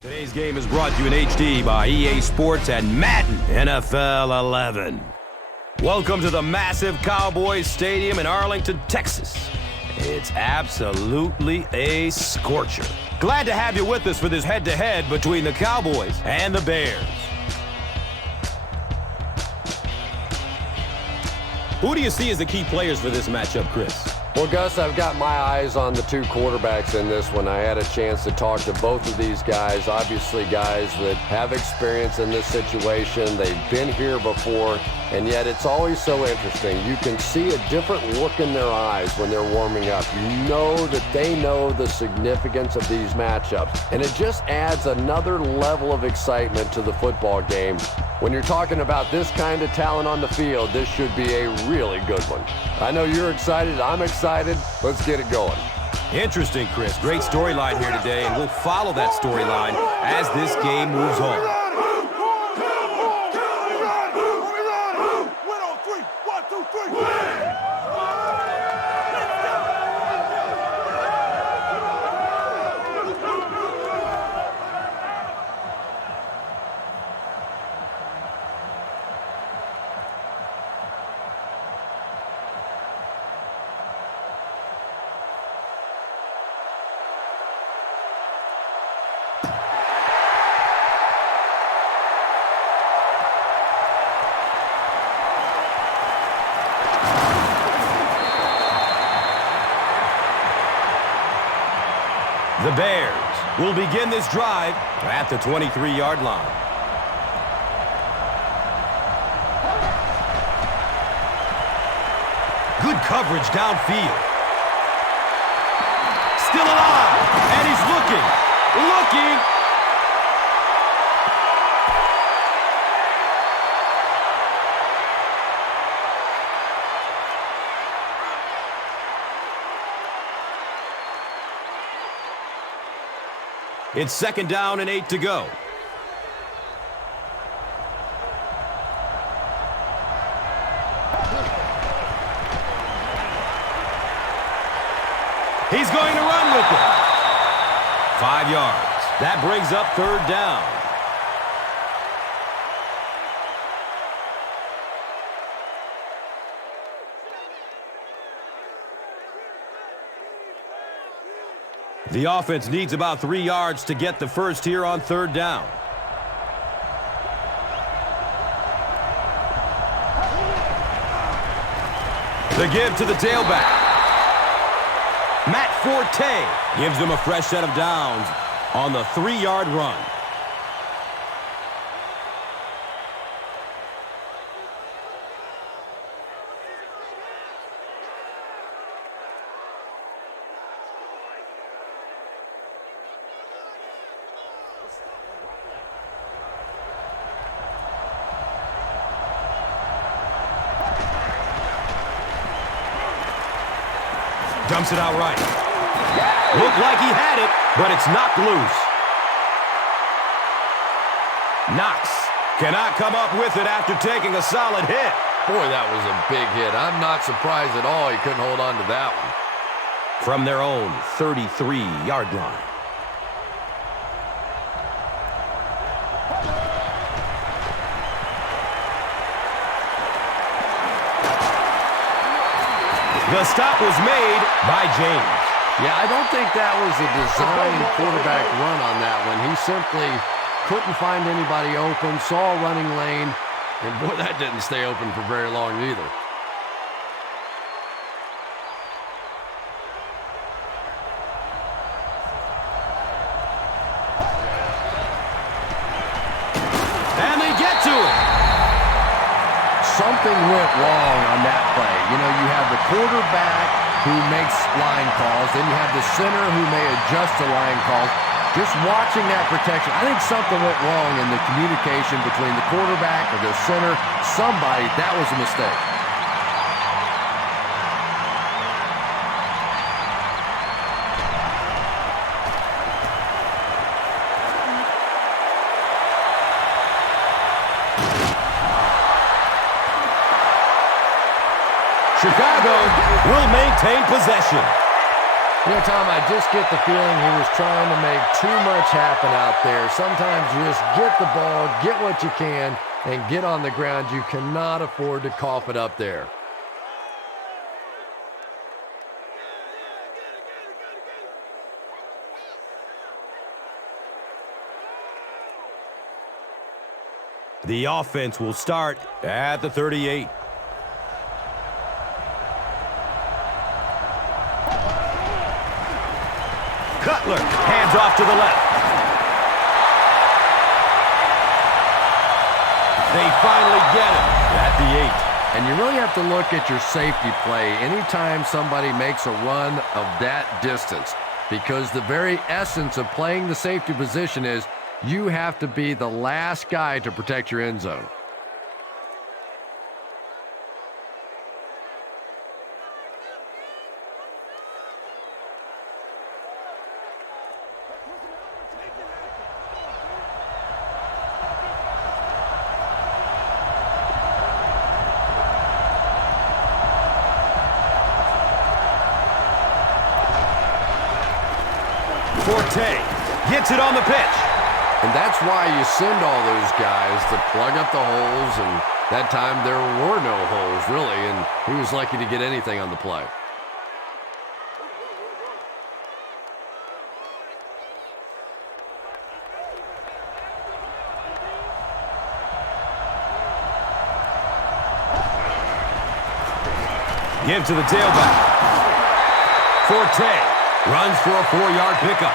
Today's game is brought to you in HD by EA Sports and Madden NFL 11. Welcome to the massive Cowboys Stadium in Arlington, Texas. It's absolutely a scorcher. Glad to have you with us for this head-to-head between the Cowboys and the Bears. Who do you see as the key players for this matchup, Chris? Well, Gus, I've got my eyes on the two quarterbacks in this one. I had a chance to talk to both of these guys, obviously guys that have experience in this situation. They've been here before, and yet it's always so interesting. You can see a different look in their eyes when they're warming up. You know that they know the significance of these matchups, and it just adds another level of excitement to the football game. When you're talking about this kind of talent on the field, this should be a really good one. I know you're excited. I'm excited. Let's get it going. Interesting, Chris. Great storyline here today, and we'll follow that storyline as this game moves on. The Bears will begin this drive at the 23-yard line. Good coverage downfield. Still alive, and he's looking. It's second down and 8 to go. He's going to run with it. 5 yards. That brings up third down. The offense needs about 3 yards to get the first here on third down. The give to the tailback. Matt Forte gives them a fresh set of downs on the 3-yard run. Dumps it out right. Looked like he had it, but it's knocked loose. Knox cannot come up with it after taking a solid hit. Boy, that was a big hit. I'm not surprised at all he couldn't hold on to that one. From their own 33-yard line. The stop was made by James. Yeah, I don't think that was a designed quarterback run on that one. He simply couldn't find anybody open, saw a running lane, and boy, that didn't stay open for very long either. And they get to it. Something went wrong on that play. You know, you have the quarterback who makes line calls, then you have the center who may adjust the line calls. Just watching that protection, I think something went wrong in the communication between the quarterback or the center. Somebody, that was a mistake. Chicago will maintain possession. You know, Tom, I just get the feeling he was trying to make too much happen out there. Sometimes you just get the ball, get what you can, and get on the ground. You cannot afford to cough it up there. The offense will start at the 38. Cutler, hands off to the left. They finally get him at the 8. And you really have to look at your safety play anytime somebody makes a run of that distance, because the very essence of playing the safety position is you have to be the last guy to protect your end zone. Forte gets it on the pitch. And that's why you send all those guys to plug up the holes, and that time there were no holes, really, and he was lucky to get anything on the play. Give to the tailback. Forte runs for a 4-yard pickup.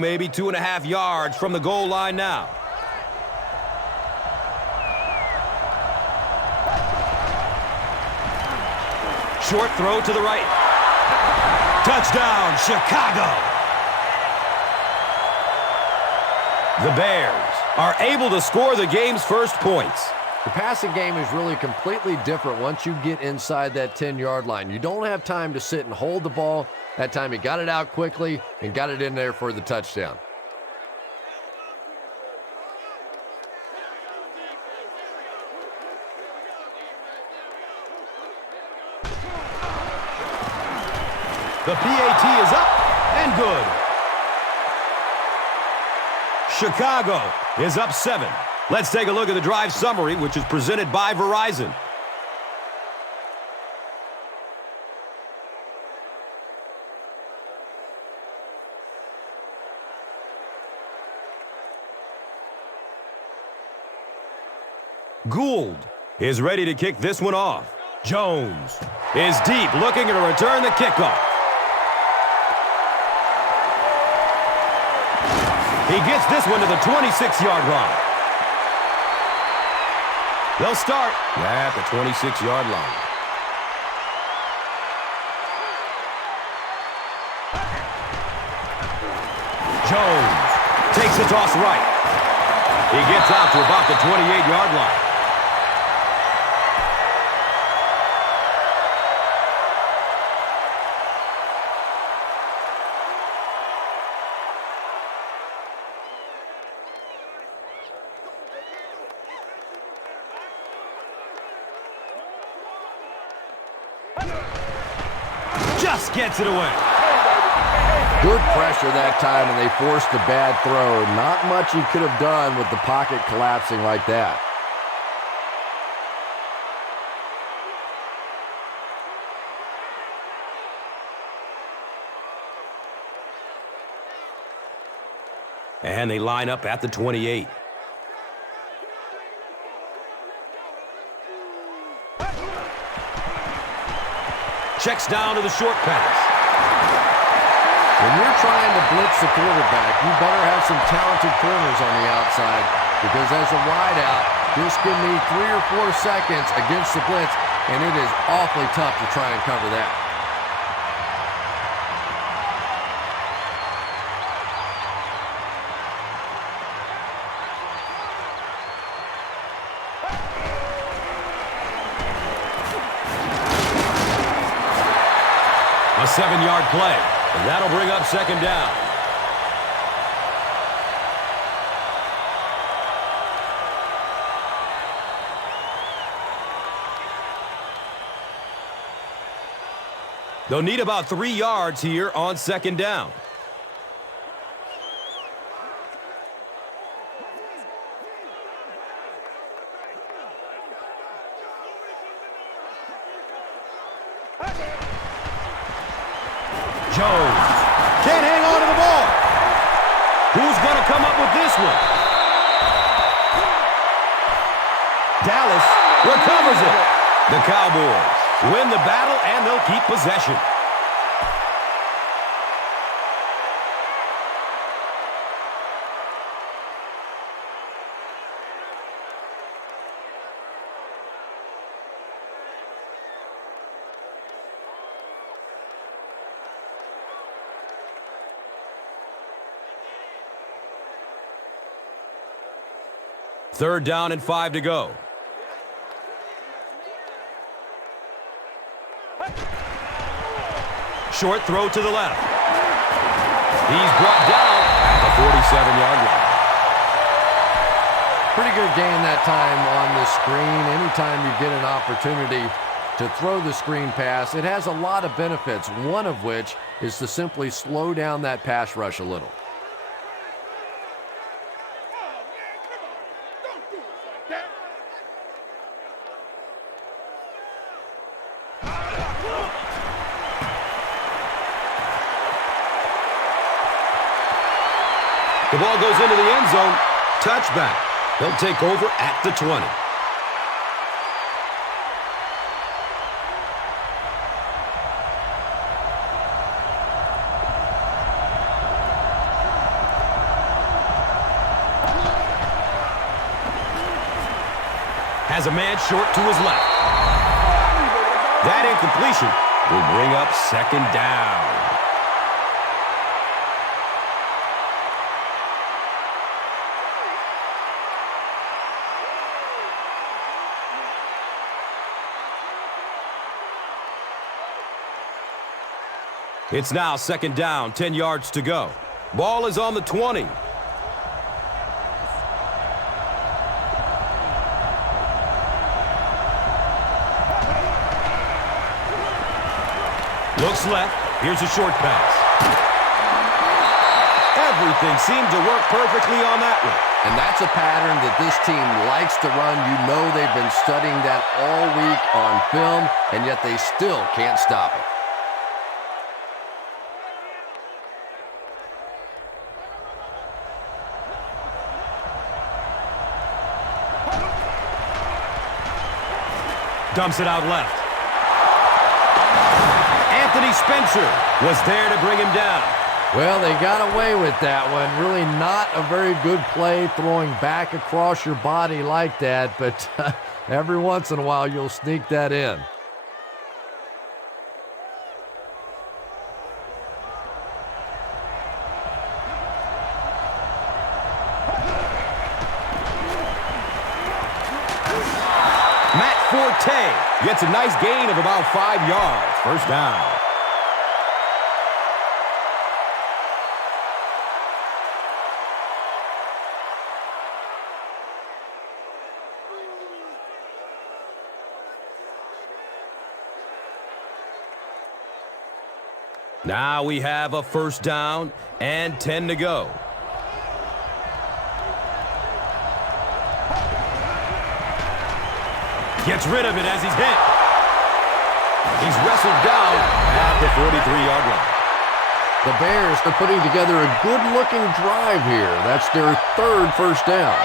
Maybe 2.5 yards from the goal line now. Short throw to the right. Touchdown, Chicago. The Bears are able to score the game's first points. The passing game is really completely different once you get inside that 10-yard line. You don't have time to sit and hold the ball. That time he got it out quickly and got it in there for the touchdown. The PAT is up and good. Chicago is up 7. Let's take a look at the drive summary, which is presented by Verizon. Gould is ready to kick this one off. Jones is deep, looking to return the kickoff. He gets this one to the 26-yard line. They'll start at the 26-yard line. Jones takes the toss right. He gets out to about the 28-yard line. Just gets it away. Good pressure that time, and they forced a bad throw. Not much he could have done with the pocket collapsing like that. And they line up at the 28. Checks down to the short pass. When you're trying to blitz the quarterback, you better have some talented corners on the outside, because as a wideout, just give me 3 or 4 seconds against the blitz, and it is awfully tough to try and cover that. A 7-yard play, and that'll bring up second down. They'll need about 3 yards here on second down. Jones can't hang on to the ball. Who's going to come up with this one? Dallas recovers it. The Cowboys win the battle, and they'll keep possession. Third down and 5 to go. Short throw to the left. He's brought down at the 47-yard line. Pretty good gain that time on the screen. Anytime you get an opportunity to throw the screen pass, it has a lot of benefits, one of which is to simply slow down that pass rush a little. The ball goes into the end zone. Touchback. They'll take over at the 20. Has a man short to his left. That incompletion will bring up second down. It's now second down, 10 yards to go. Ball is on the 20. Looks left. Here's a short pass. Everything seemed to work perfectly on that one. And that's a pattern that this team likes to run. You know they've been studying that all week on film, and yet they still can't stop it. Dumps it out left. Anthony Spencer was there to bring him down. Well, they got away with that one. Really not a very good play throwing back across your body like that, but every once in a while you'll sneak that in. Gets a nice gain of about 5 yards. First down. Now we have a first down and 10 to go. Gets rid of it as he's hit. He's wrestled down at the 43-yard line. The Bears are putting together a good-looking drive here. That's their third first down.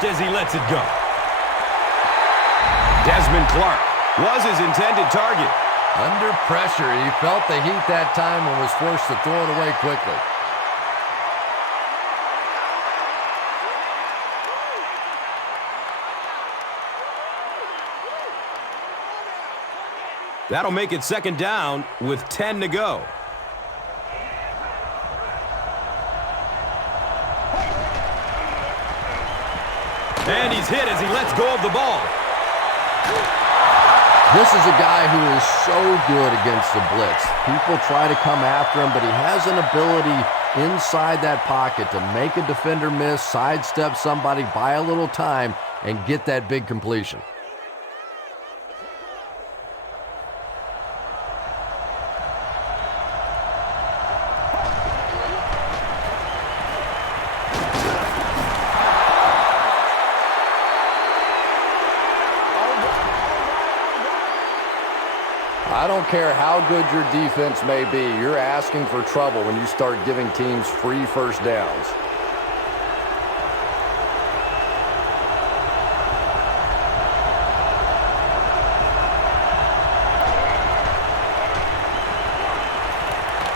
As he lets it go. Desmond Clark was his intended target. Under pressure, he felt the heat that time and was forced to throw it away quickly. That'll make it second down with 10 to go. And he's hit as he lets go of the ball. This is a guy who is so good against the blitz. People try to come after him, but he has an ability inside that pocket to make a defender miss, sidestep somebody, buy a little time, and get that big completion. I don't care how good your defense may be, you're asking for trouble when you start giving teams free first downs.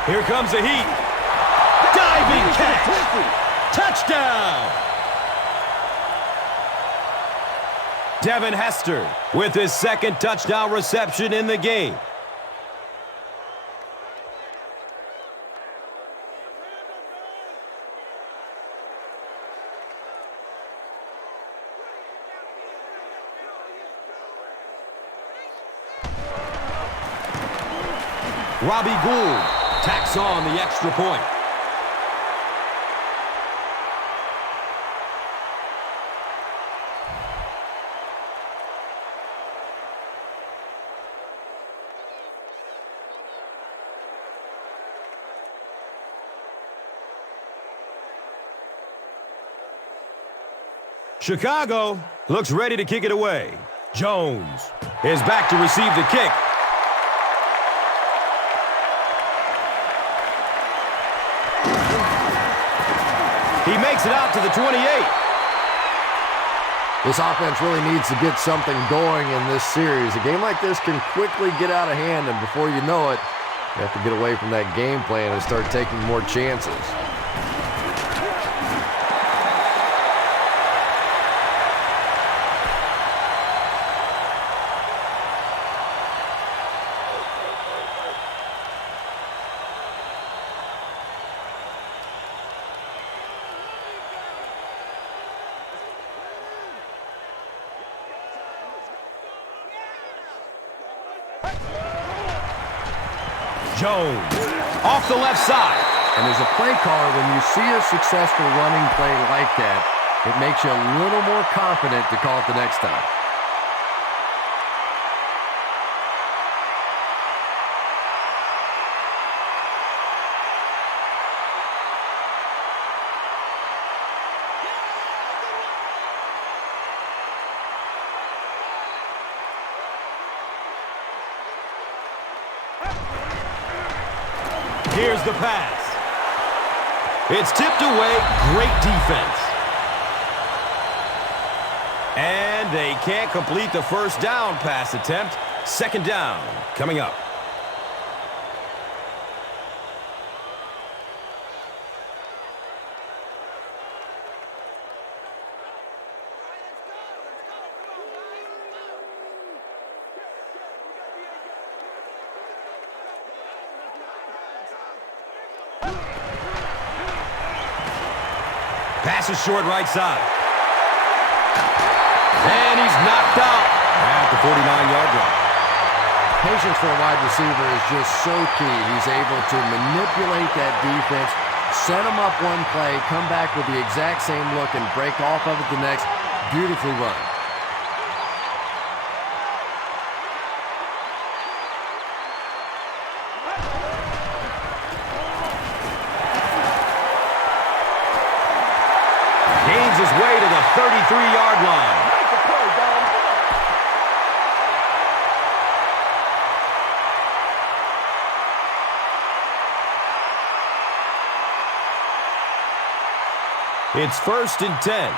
Here comes the heat. Diving catch. Touchdown. Devin Hester with his second touchdown reception in the game. Robbie Gould tacks on the extra point. Chicago looks ready to kick it away. Jones is back to receive the kick. He makes it out to the 28. This offense really needs to get something going in this series. A game like this can quickly get out of hand, and before you know it, you have to get away from that game plan and start taking more chances. Jones off the left side. And as a play caller, when you see a successful running play like that, it makes you a little more confident to call it the next time. Here's the pass. It's tipped away. Great defense. And they can't complete the first down pass attempt. Second down coming up. Pass is short right side. And he's knocked out at the 49-yard line. Patience for a wide receiver is just so key. He's able to manipulate that defense, set them up one play, come back with the exact same look, and break off of it the next. Beautifully run. Gains his way to the 33-yard line. It's 1st and 10.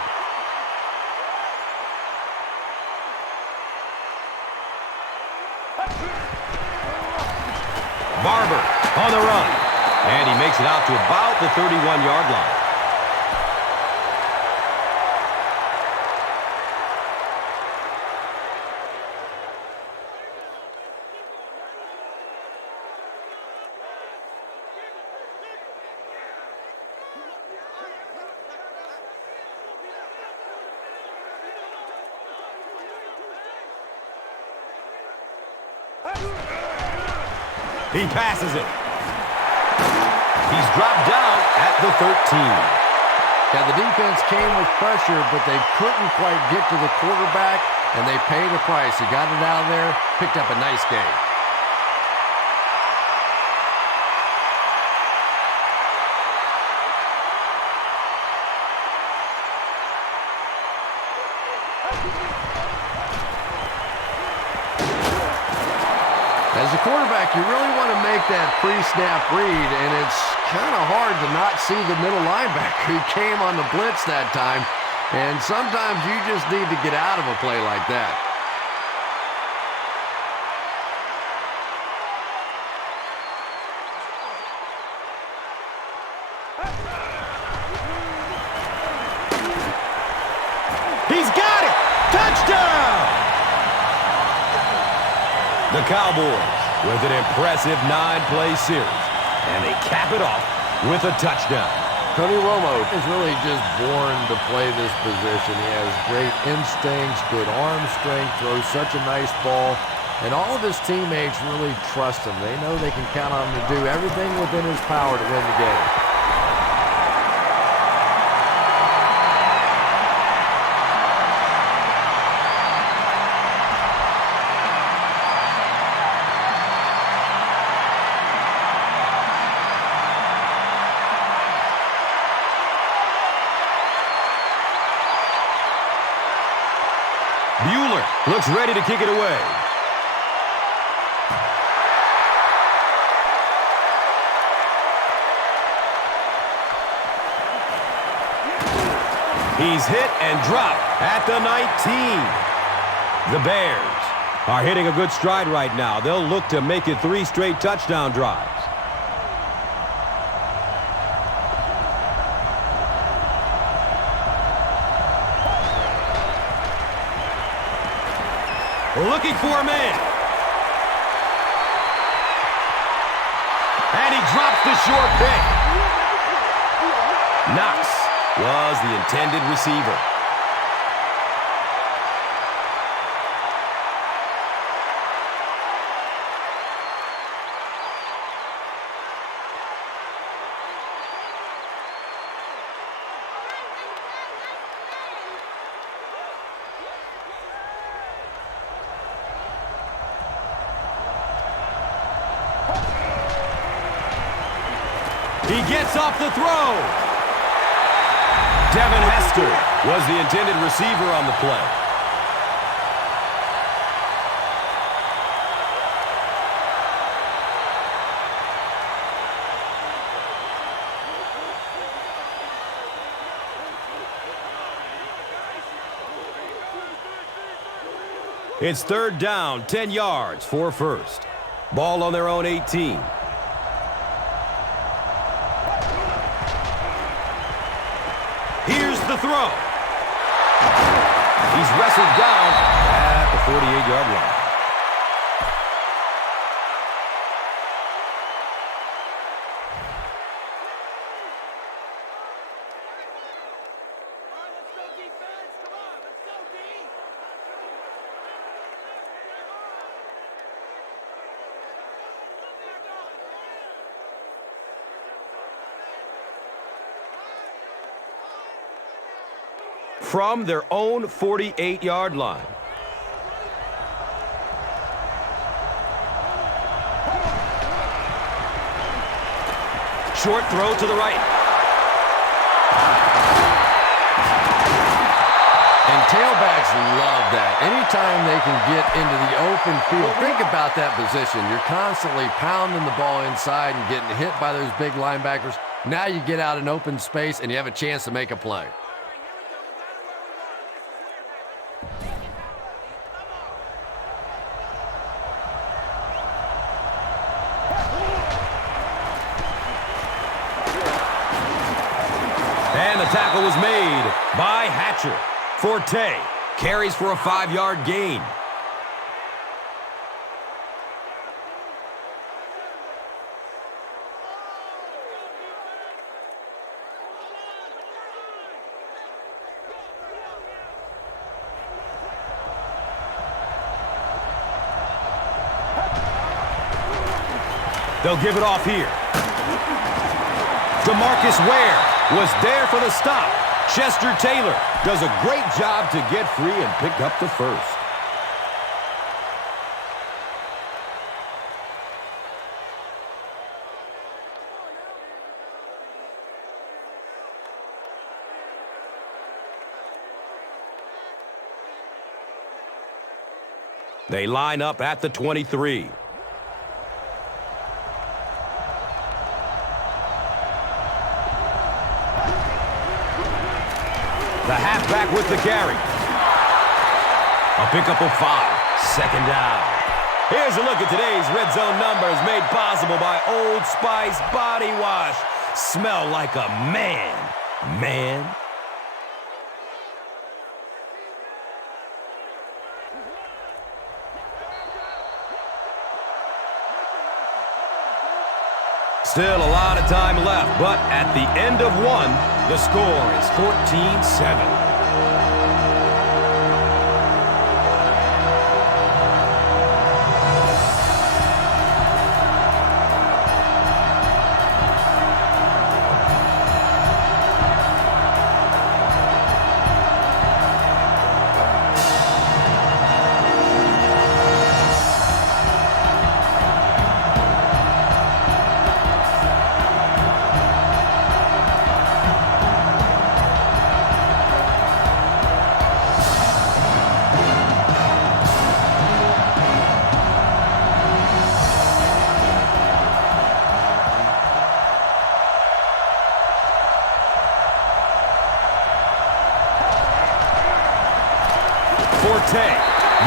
Barber on the run. And he makes it out to about the 31-yard line. He passes it. He's dropped down at the 13. Yeah, the defense came with pressure, but they couldn't quite get to the quarterback, and they paid a price. He got it out of there, picked up a nice game. As a quarterback, you really want to make that pre-snap read, and it's kind of hard to not see the middle linebacker. He came on the blitz that time, and sometimes you just need to get out of a play like that. He's got it! Touchdown! The Cowboys with an impressive 9-play series, and they cap it off with a touchdown. Tony Romo is really just born to play this position. He has great instincts, good arm strength, throws such a nice ball, and all of his teammates really trust him. They know they can count on him to do everything within his power to win the game. Bueller looks ready to kick it away. He's hit and dropped at the 19. The Bears are hitting a good stride right now. They'll look to make it 3 straight touchdown drives. Looking for a man. And he drops the short pick. Knox was the intended receiver. He gets off the throw. Devin Hester was the intended receiver on the play. It's 3rd down, 10 yards for first. Ball on their own 18. Here's the throw. He's wrestled down at the 48-yard line. From their own 48-yard line. Short throw to the right. And tailbacks love that. Anytime they can get into the open field, think about that position. You're constantly pounding the ball inside and getting hit by those big linebackers. Now you get out in open space and you have a chance to make a play. And the tackle was made by Hatcher. Forte carries for a 5-yard gain. They'll give it off here. DeMarcus Ware was there for the stop. Chester Taylor does a great job to get free and pick up the first. They line up at the 23. The halfback with the carry. A pickup of 5. Second down. Here's a look at today's red zone numbers made possible by Old Spice Body Wash. Smell like a man. Man. Still a lot of time left, but at the end of one, the score is 14-7.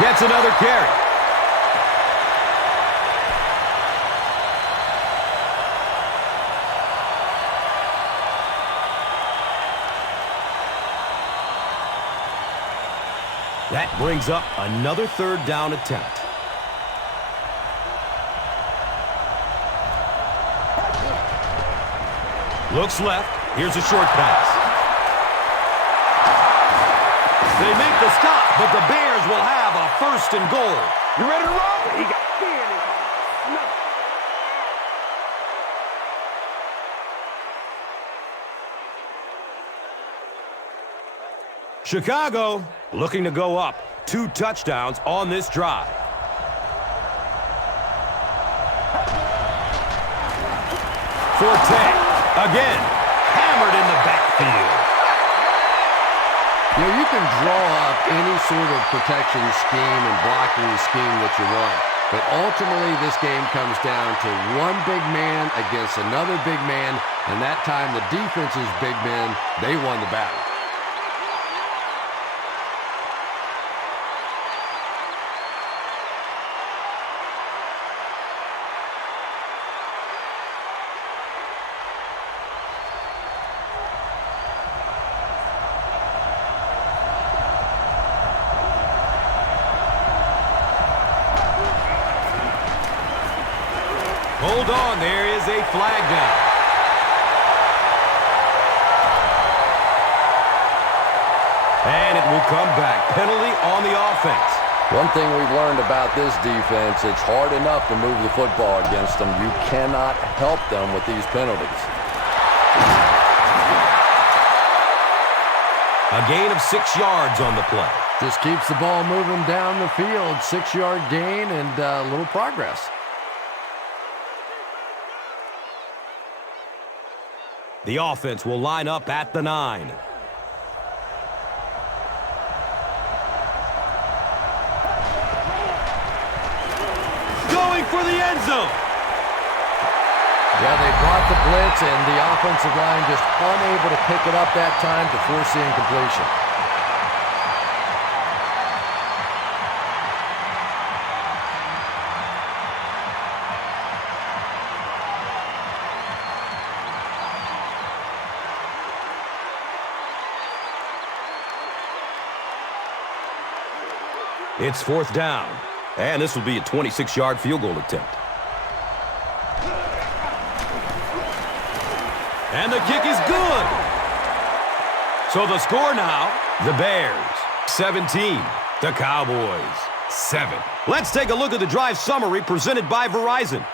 Gets another carry. That brings up another third down attempt. Looks left. Here's a short pass. They make the stop, but the Bears will have a first and goal. You ready to roll? He got no. Chicago looking to go up. 2 touchdowns on this drive. Forte, again, hammered in the backfield. You know, you can draw up any sort of protection scheme and blocking scheme that you want. But ultimately, this game comes down to one big man against another big man. And that time, the defense's big men, they won the battle. Hold on, there is a flag down. And it will come back. Penalty on the offense. One thing we've learned about this defense, it's hard enough to move the football against them. You cannot help them with these penalties. A gain of 6 yards on the play. Just keeps the ball moving down the field. 6-yard gain and a little progress. The offense will line up at the 9. Going for the end zone. Yeah, they brought the blitz, and the offensive line just unable to pick it up that time to force the incompletion. It's 4th down, and this will be a 26-yard field goal attempt. And the kick is good. So the score now, the Bears 17, the Cowboys 7. Let's take a look at the drive summary presented by Verizon.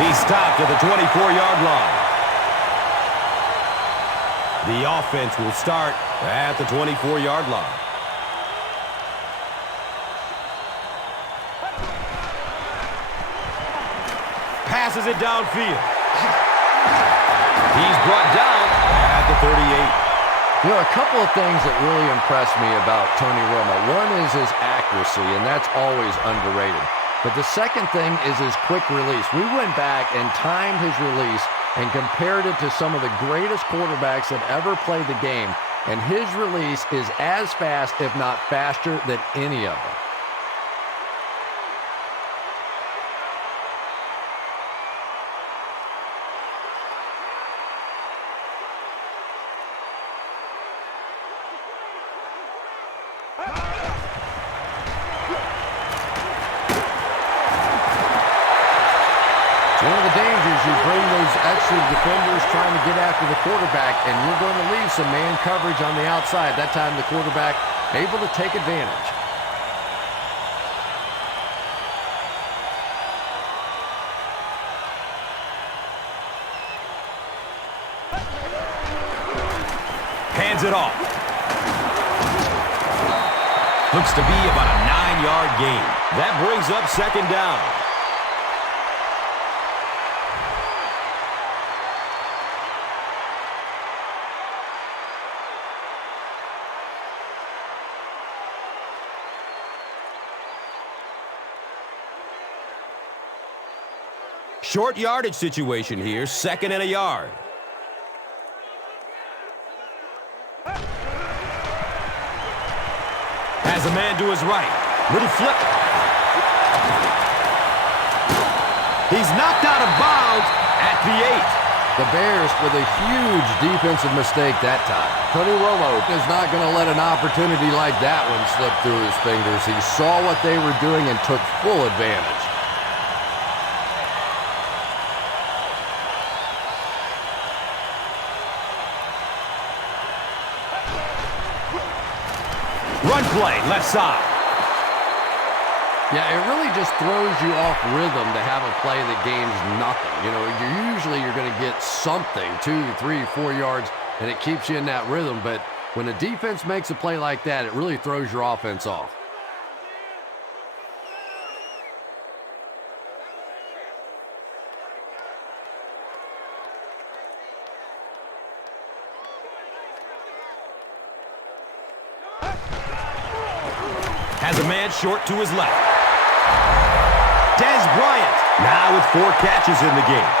He stopped at the 24-yard line. The offense will start at the 24-yard line. Passes it downfield. He's brought down at the 38. You know, a couple of things that really impressed me about Tony Romo. One is his accuracy, and that's always underrated. But the second thing is his quick release. We went back and timed his release and compared it to some of the greatest quarterbacks that ever played the game. And his release is as fast, if not faster, than any of them. One of the dangers, you bring those extra defenders trying to get after the quarterback, and you're going to leave some man coverage on the outside. That time the quarterback able to take advantage. Hands it off. Looks to be about a 9-yard gain. That brings up second down. Short yardage situation here, 2nd and a yard. Has a man to his right. Little flip. He's knocked out of bounds at the 8. The Bears with a huge defensive mistake that time. Tony Romo is not going to let an opportunity like that one slip through his fingers. He saw what they were doing and took full advantage. Run play, left side. Yeah, it really just throws you off rhythm to have a play that gains nothing. You know, you're going to get something, 2, 3, 4 yards, and it keeps you in that rhythm. But when a defense makes a play like that, it really throws your offense off. Has a man short to his left. Dez Bryant now with 4 catches in the game.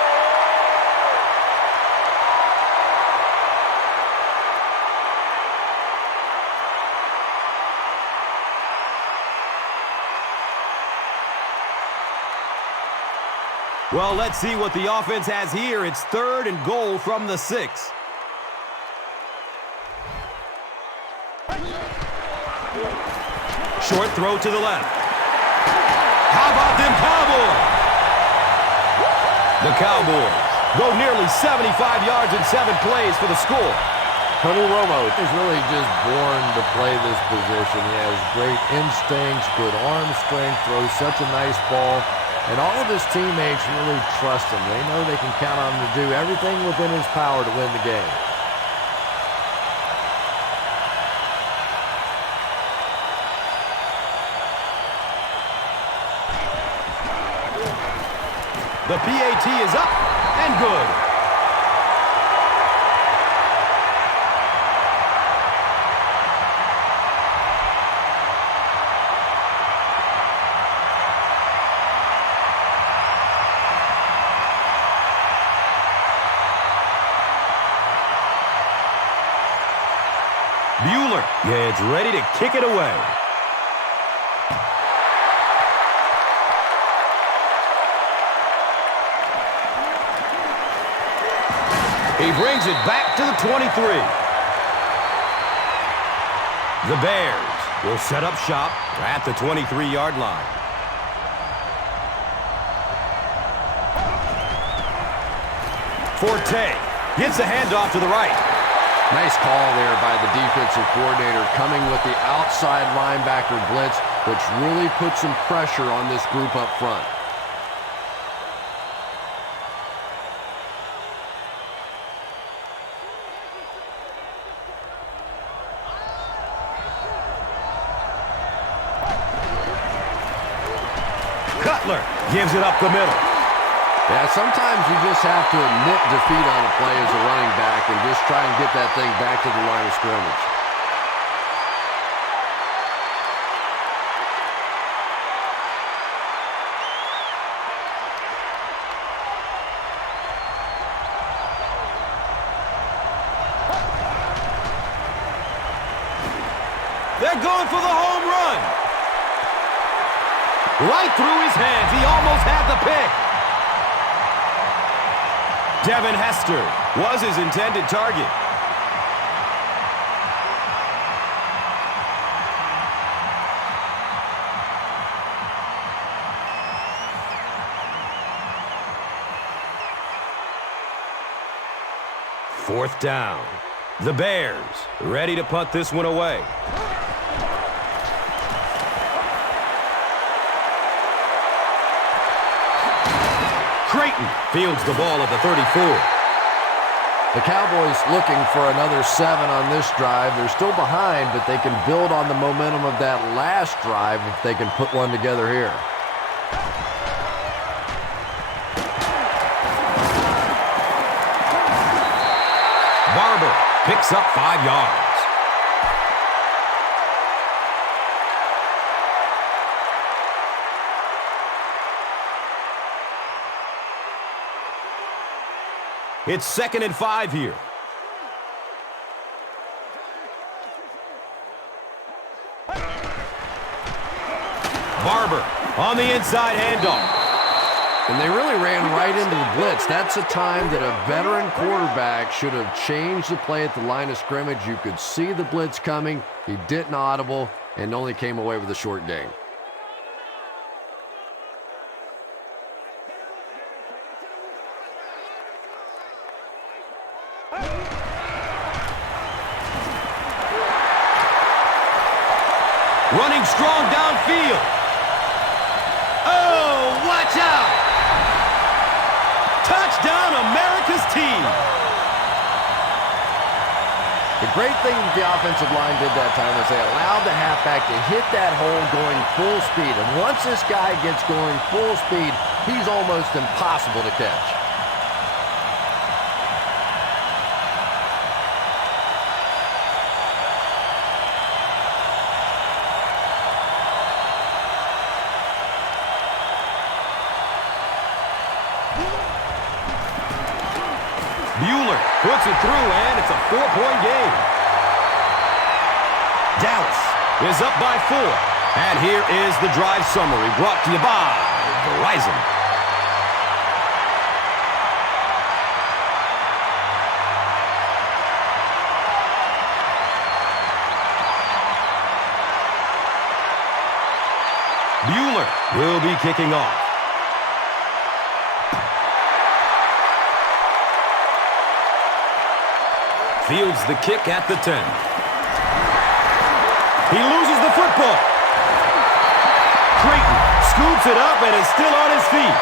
Well, let's see what the offense has here. It's 3rd and goal from the 6. Short throw to the left. How about them Cowboys? The Cowboys go nearly 75 yards in 7 plays for the score. Tony Romo is really just born to play this position. He has great instincts, good arm strength, throws such a nice ball. And all of his teammates really trust him. They know they can count on him to do everything within his power to win the game. The PAT is up and good. Bueller gets ready to kick it away. He brings it back to the 23. The Bears will set up shop at the 23-yard line. Forte gets a handoff to the right. Nice call there by the defensive coordinator, coming with the outside linebacker blitz, which really puts some pressure on this group up front. Cutler gives it up the middle. Yeah, sometimes you just have to admit defeat on a play as a running back and just try and get that thing back to the line of scrimmage. They're going for the home run. Right through his hands. He almost had the pick. Devin Hester was his intended target. Fourth down. The Bears ready to punt this one away. Creighton fields the ball at the 34. The Cowboys looking for another 7 on this drive. They're still behind, but they can build on the momentum of that last drive if they can put one together here. Barber picks up 5 yards. It's 2nd and 5 here. Barber on the inside handoff. And they really ran right into the blitz. That's a time that a veteran quarterback should have changed the play at the line of scrimmage. You could see the blitz coming. He didn't audible and only came away with a short gain. Running strong downfield. Oh, watch out! Touchdown, America's team! The great thing that the offensive line did that time was they allowed the halfback to hit that hole going full speed. And once this guy gets going full speed, he's almost impossible to catch. Bueller puts it through, and it's a 4-point game. Dallas is up by 4. And here is the drive summary brought to you by Verizon. Bueller will be kicking off. Fields the kick at the 10. He loses the football. Creighton scoops it up and is still on his feet.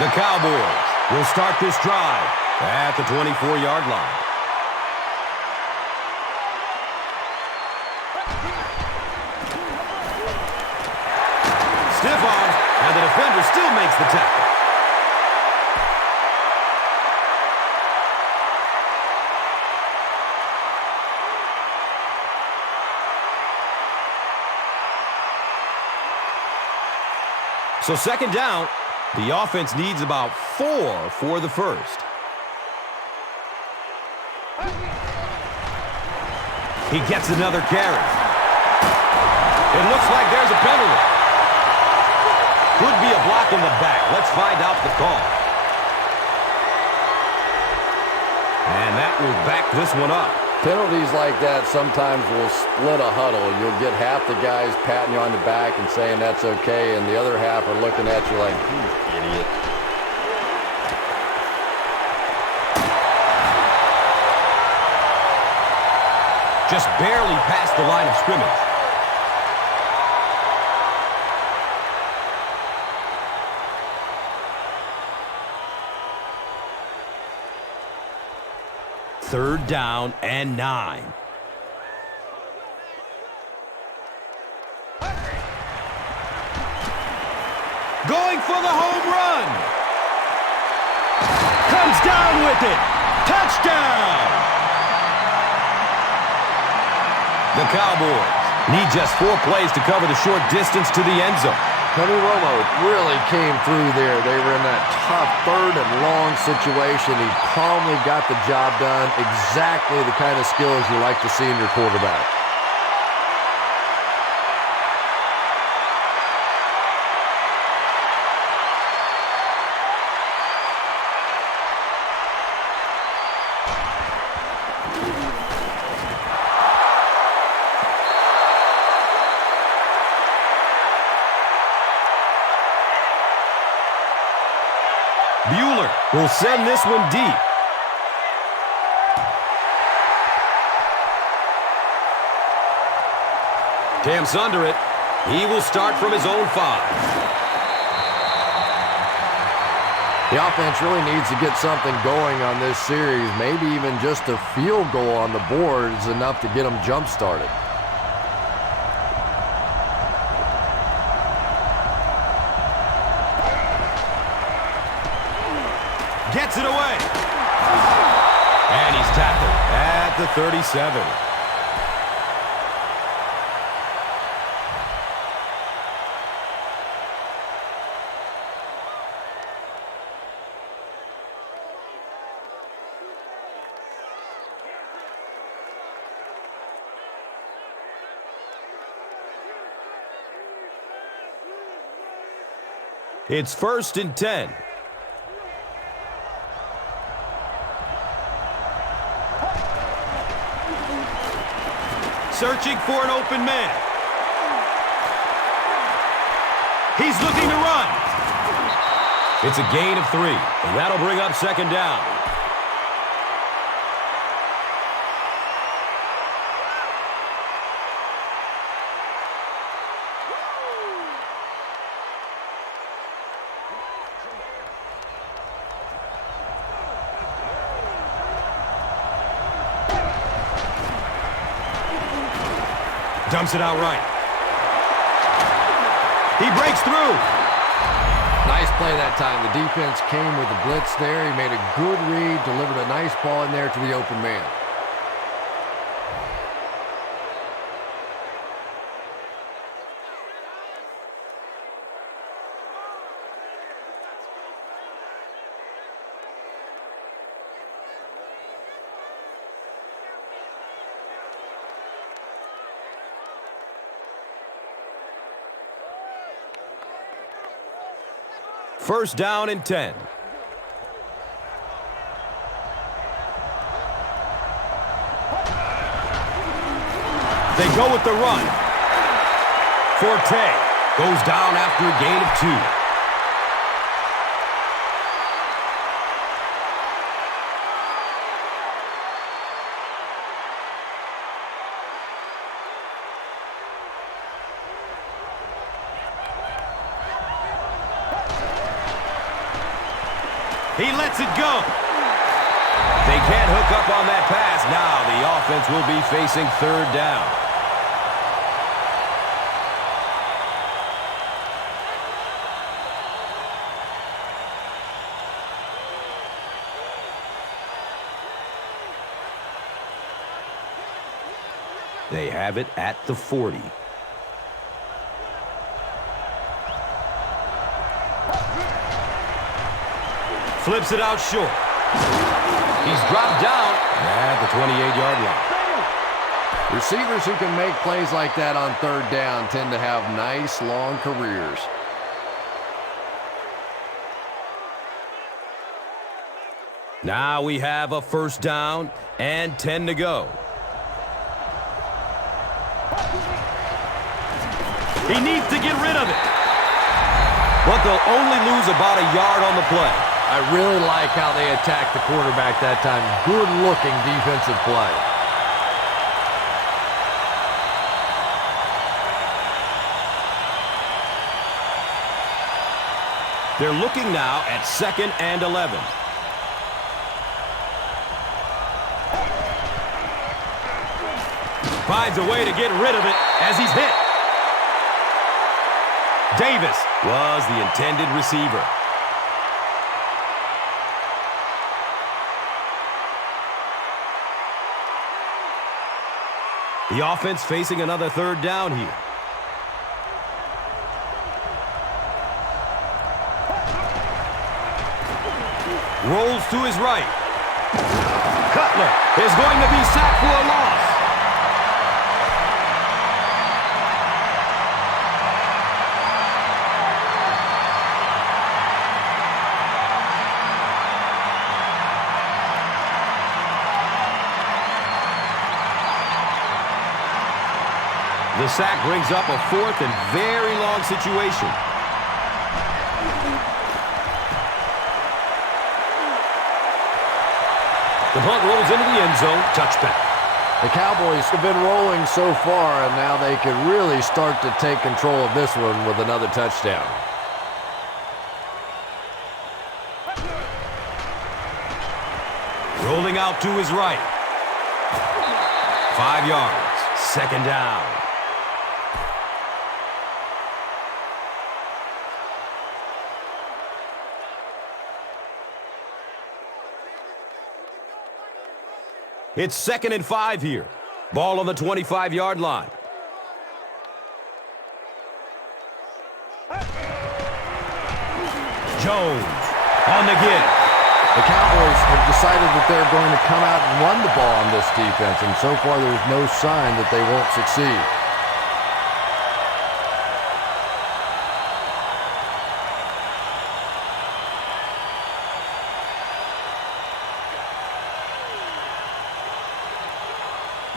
The Cowboys will start this drive at the 24-yard line. Stiff arm, and the defender still makes the tackle. So 2nd down, the offense needs about 4 for the first. He gets another carry. It looks like there's a penalty. Could be a block in the back. Let's find out the call. And that will back this one up. Penalties like that sometimes will split a huddle. You'll get half the guys patting you on the back and saying that's okay, and the other half are looking at you like, you idiot. Just barely past the line of scrimmage. Third down and 9. Going for the home run. Comes down with it. Touchdown. The Cowboys need just 4 plays to cover the short distance to the end zone. Tony Romo really came through there. They were in that tough 3rd and long situation. He calmly got the job done. Exactly the kind of skills you like to see in your quarterback. Bueller will send this one deep. Camps under it. He will start from his own 5. The offense really needs to get something going on this series. Maybe even just a field goal on the board is enough to get them jump-started. Gets it away. And he's tackled at the 37. It's 1st and 10. Searching for an open man. He's looking to run. It's a gain of 3, and that'll bring up 2nd down. Dumps it out right. He breaks through. Nice play that time. The defense came with the blitz there. He made a good read, delivered a nice ball in there to the open man. First down and 10. They go with the run. Forte goes down after a gain of 2. He lets it go. They can't hook up on that pass. Now the offense will be facing 3rd down. They have it at the 40. Flips it out short. He's dropped down at the 28-yard line. Receivers who can make plays like that on 3rd down tend to have nice, long careers. Now we have a 1st down and 10 to go. He needs to get rid of it. But they'll only lose about a yard on the play. I really like how they attacked the quarterback that time. Good-looking defensive play. They're looking now at 2nd and 11. Finds a way to get rid of it as he's hit. Davis was the intended receiver. The offense facing another third down here. Rolls to his right. Cutler is going to be sacked for a loss. The sack brings up a fourth and very long situation. The punt rolls into the end zone. Touchback. The Cowboys have been rolling so far, and now they can really start to take control of this one with another touchdown. Rolling out to his right. 5 yards. Second down. It's 2nd and 5 here. Ball on the 25-yard line. Jones on the get. The Cowboys have decided that they're going to come out and run the ball on this defense, and so far there's no sign that they won't succeed.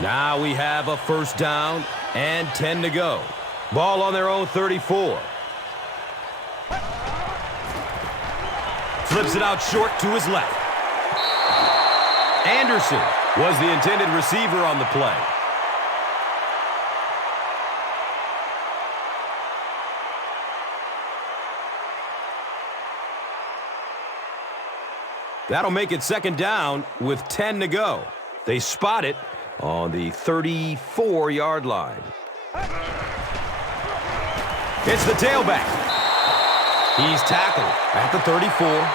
Now we have a first down and 10 to go. Ball on their own 34. Flips it out short to his left. Anderson was the intended receiver on the play. That'll make it 2nd down with 10 to go. They spot it on the 34-yard line. It's the tailback. He's tackled at the 34.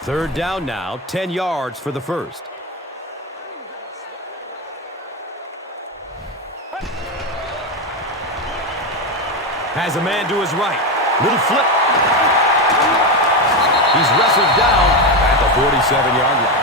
Third down now, 10 yards for the first. Has a man to his right. Little flip. He's wrestled down at the 47-yard line.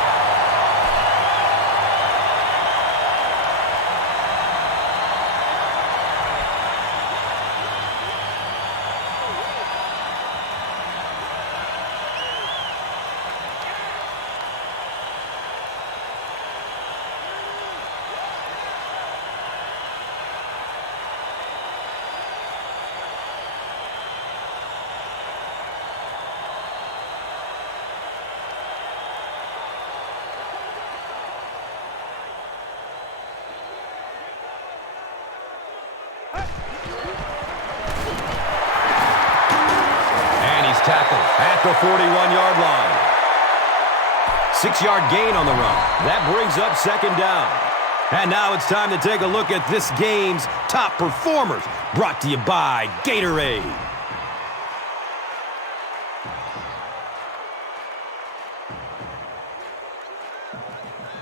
Tackled at the 41-yard line. 6-yard gain on the run. That brings up 2nd down. And now it's time to take a look at this game's top performers. Brought to you by Gatorade.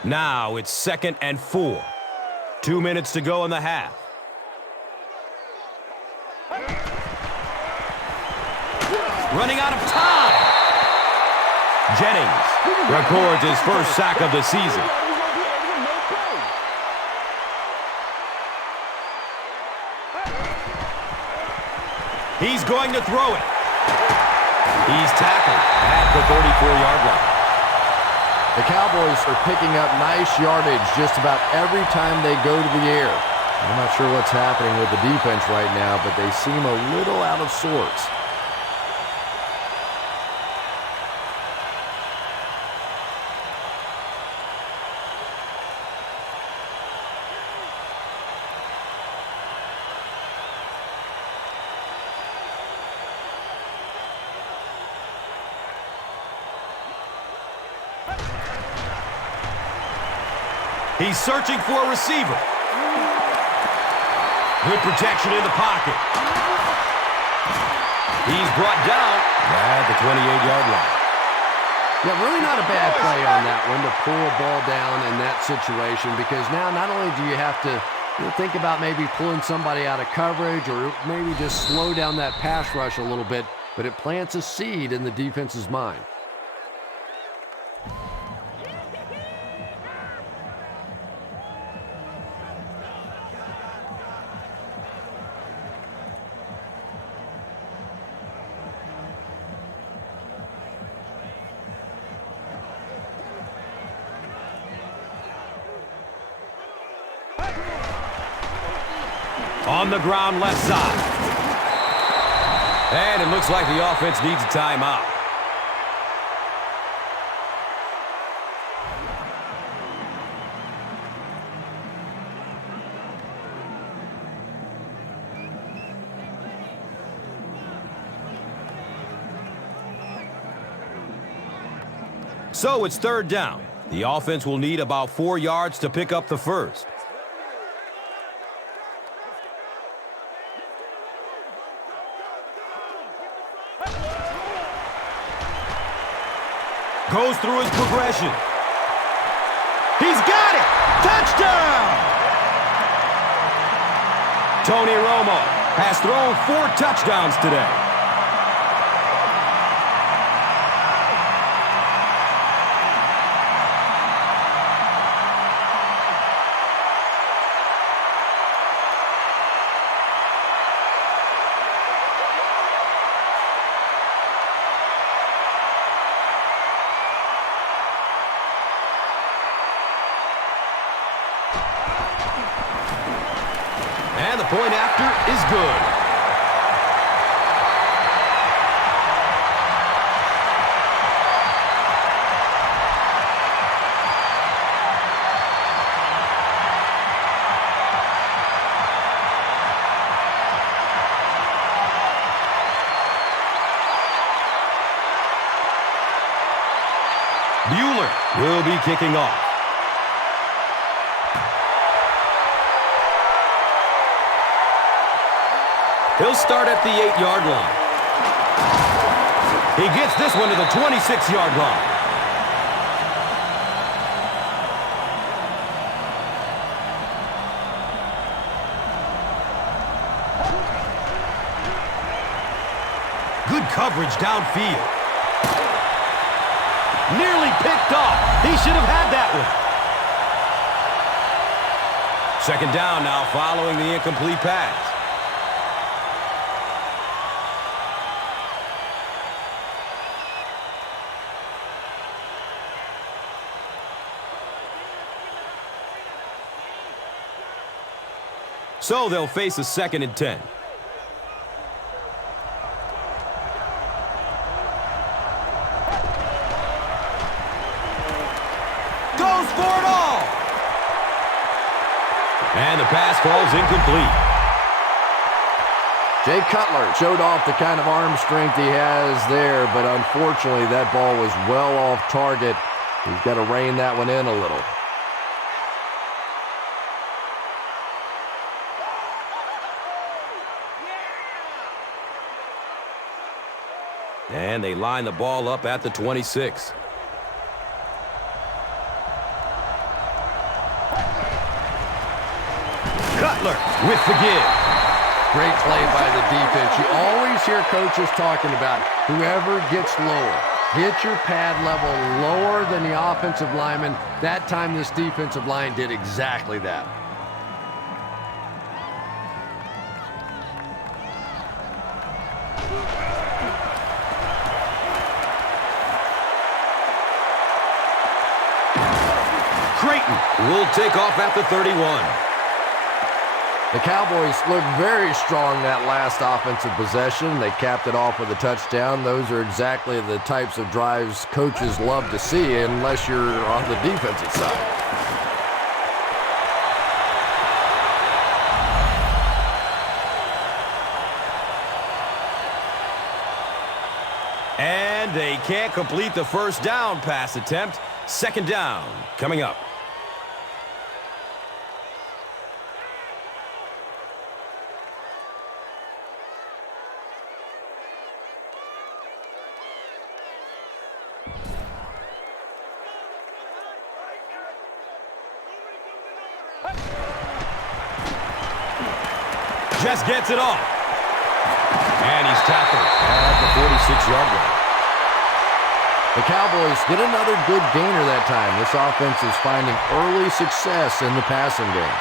Now it's 2nd and 4. 2 minutes to go in the half. Running out of time. Jennings records his first sack of the season. He's going to throw it. He's tackled at the 34-yard line. The Cowboys are picking up nice yardage just about every time they go to the air. I'm not sure what's happening with the defense right now, but they seem a little out of sorts. He's searching for a receiver. Good protection in the pocket. He's brought down at the 28-yard line. Yeah, really not a bad play on that one to pull a ball down in that situation, because now not only do you have to think about maybe pulling somebody out of coverage or maybe just slow down that pass rush a little bit, but it plants a seed in the defense's mind. On the ground, left side. And it looks like the offense needs a timeout. So it's third down. The offense will need about 4 yards to pick up the first. Goes through his progression. He's got it! Touchdown! Tony Romo has thrown 4 touchdowns today. And the point after is good. Bueller will be kicking off. He'll start at the 8-yard line. He gets this one to the 26-yard line. Good coverage downfield. Nearly picked off. He should have had that one. Second down now following the incomplete pass. So they'll face a 2nd and 10. Goes for it all! And the pass falls incomplete. Jay Cutler showed off the kind of arm strength he has there, but unfortunately that ball was well off target. He's got to rein that one in a little. And they line the ball up at the 26. Cutler with the give. Great play by the defense. You always hear coaches talking about whoever gets lower. Get your pad level lower than the offensive lineman. That time this defensive line did exactly that. Will take off at the 31. The Cowboys looked very strong that last offensive possession. They capped it off with a touchdown. Those are exactly the types of drives coaches love to see, unless you're on the defensive side. And they can't complete the first down pass attempt. Second down coming up. Just gets it off. And he's tackled at the 46-yard line. The Cowboys get another good gainer that time. This offense is finding early success in the passing game.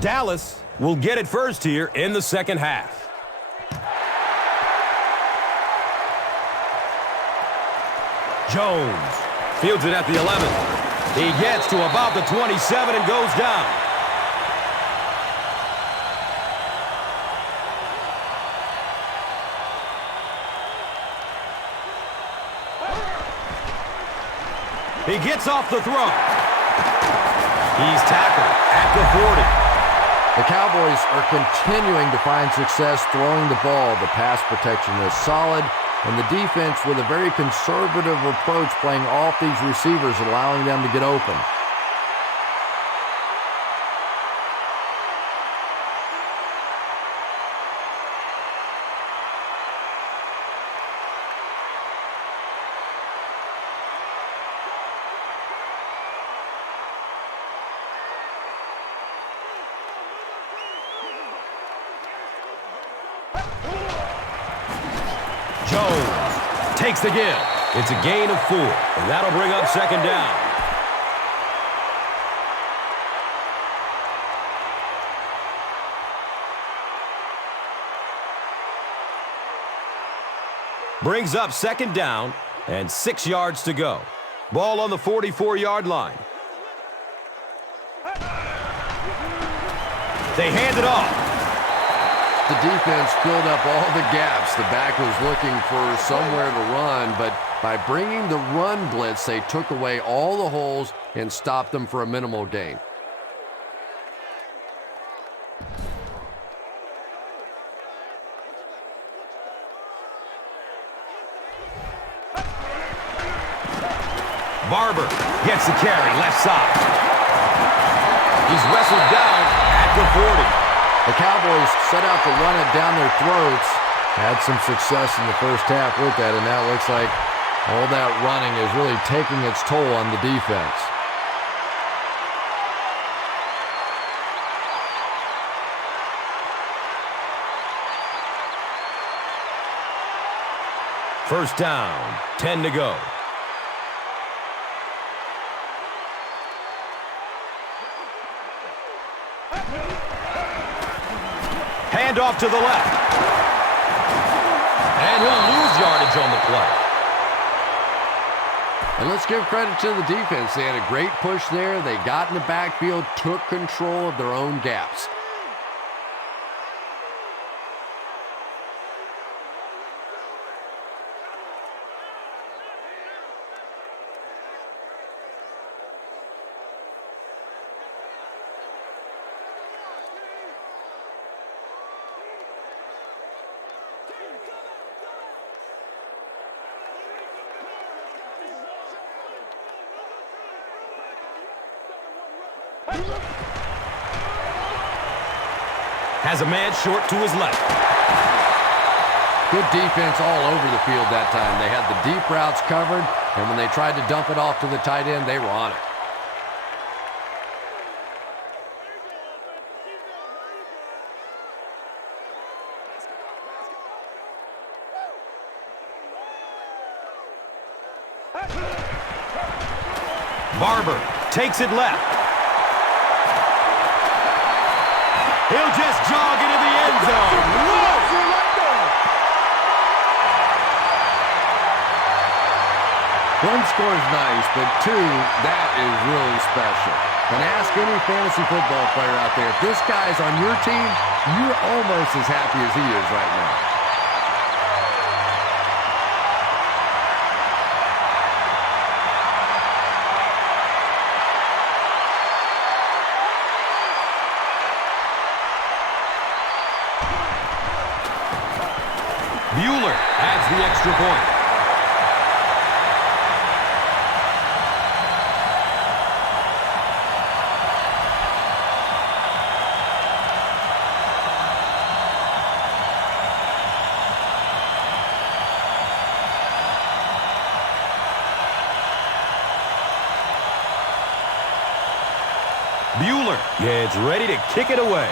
Dallas will get it first here in the second half. Jones fields it at the 11. He gets to about the 27 and goes down. He gets off the throw. He's tackled at the 40. The Cowboys are continuing to find success throwing the ball. The pass protection is solid, and the defense with a very conservative approach playing off these receivers, allowing them to get open. Jones takes the give. It's a gain of 4, and that'll bring up second down. Brings up second down and 6 yards to go. Ball on the 44-yard line. They hand it off. The defense filled up all the gaps. The back was looking for somewhere to run, but by bringing the run blitz, they took away all the holes and stopped them for a minimal gain. Barber gets the carry, left side. He's wrestled down at the 40. The Cowboys set out to run it down their throats. Had some success in the first half with that, and now it looks like all that running is really taking its toll on the defense. First down, 10 to go. Hand off to the left. And he'll lose yardage on the play. And let's give credit to the defense. They had a great push there. They got in the backfield, took control of their own gaps. Has a man short to his left. Good defense all over the field that time. They had the deep routes covered, and when they tried to dump it off to the tight end, they were on it. Barber takes it left. He'll just jog into the end zone. Whoa! One score's nice, but two, that is really special. And ask any fantasy football player out there, if this guy's on your team, you're almost as happy as he is right now. Bueller adds the extra point. Bueller gets ready to kick it away.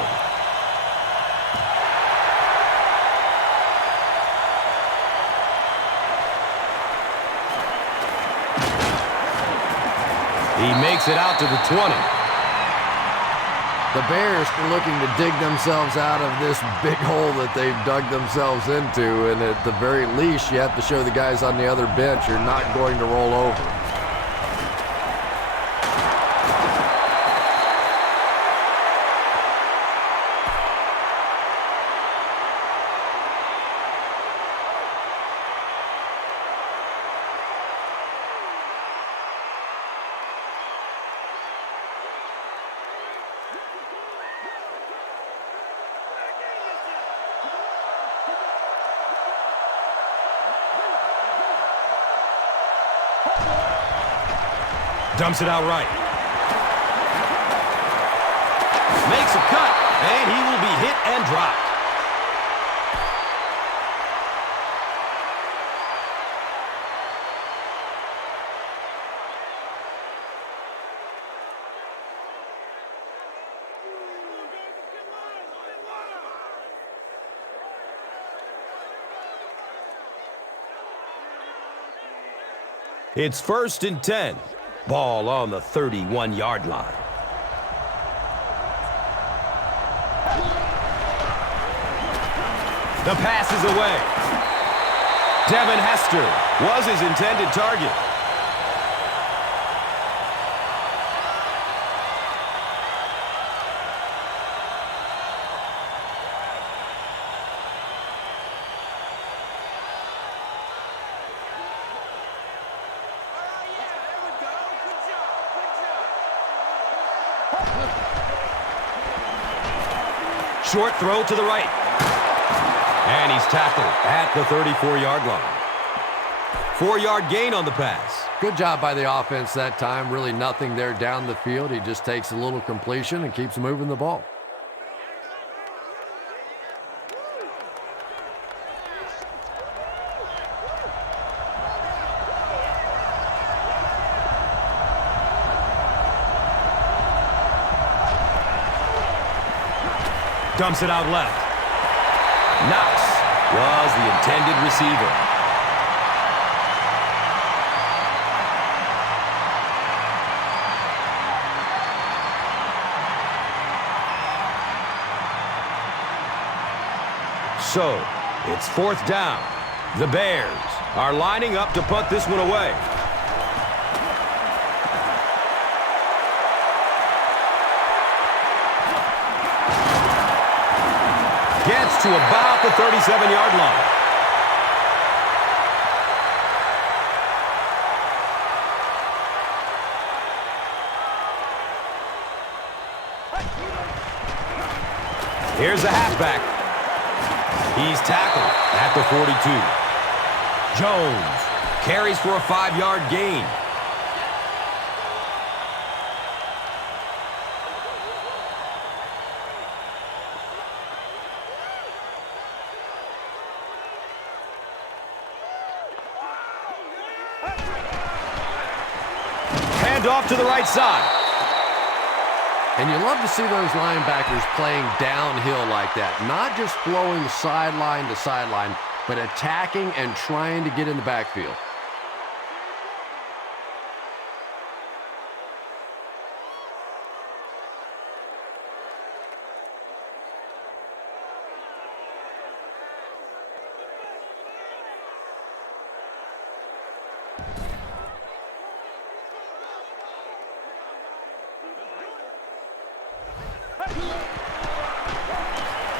He makes it out to the 20. The Bears are looking to dig themselves out of this big hole that they've dug themselves into, and at the very least, you have to show the guys on the other bench you're not going to roll over. Dumps it out right. Makes a cut, and he will be hit and dropped. It's 1st and 10. Ball on the 31-yard line. The pass is away. Devin Hester was his intended target. Short throw to the right. And he's tackled at the 34-yard line. 4-yard gain on the pass. Good job by the offense that time. Really nothing there down the field. He just takes a little completion and keeps moving the ball. Dumps it out left. Knox was the intended receiver. So, it's 4th down. The Bears are lining up to punt this one away. Gets to about the 37-yard line. Here's the halfback. He's tackled at the 42. Jones carries for a 5-yard gain. Off to the right side. And you love to see those linebackers playing downhill like that. Not just flowing sideline to sideline, but attacking and trying to get in the backfield.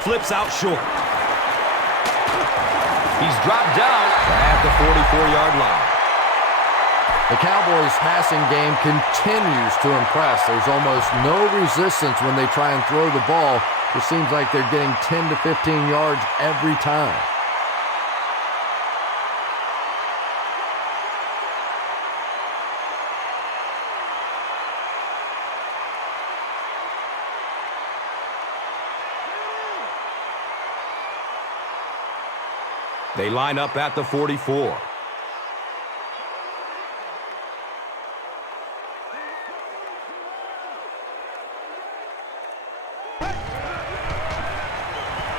Flips out short. He's dropped down at the 44-yard line. The Cowboys' passing game continues to impress. There's almost no resistance when they try and throw the ball. It seems like they're getting 10 to 15 yards every time. They line up at the 44.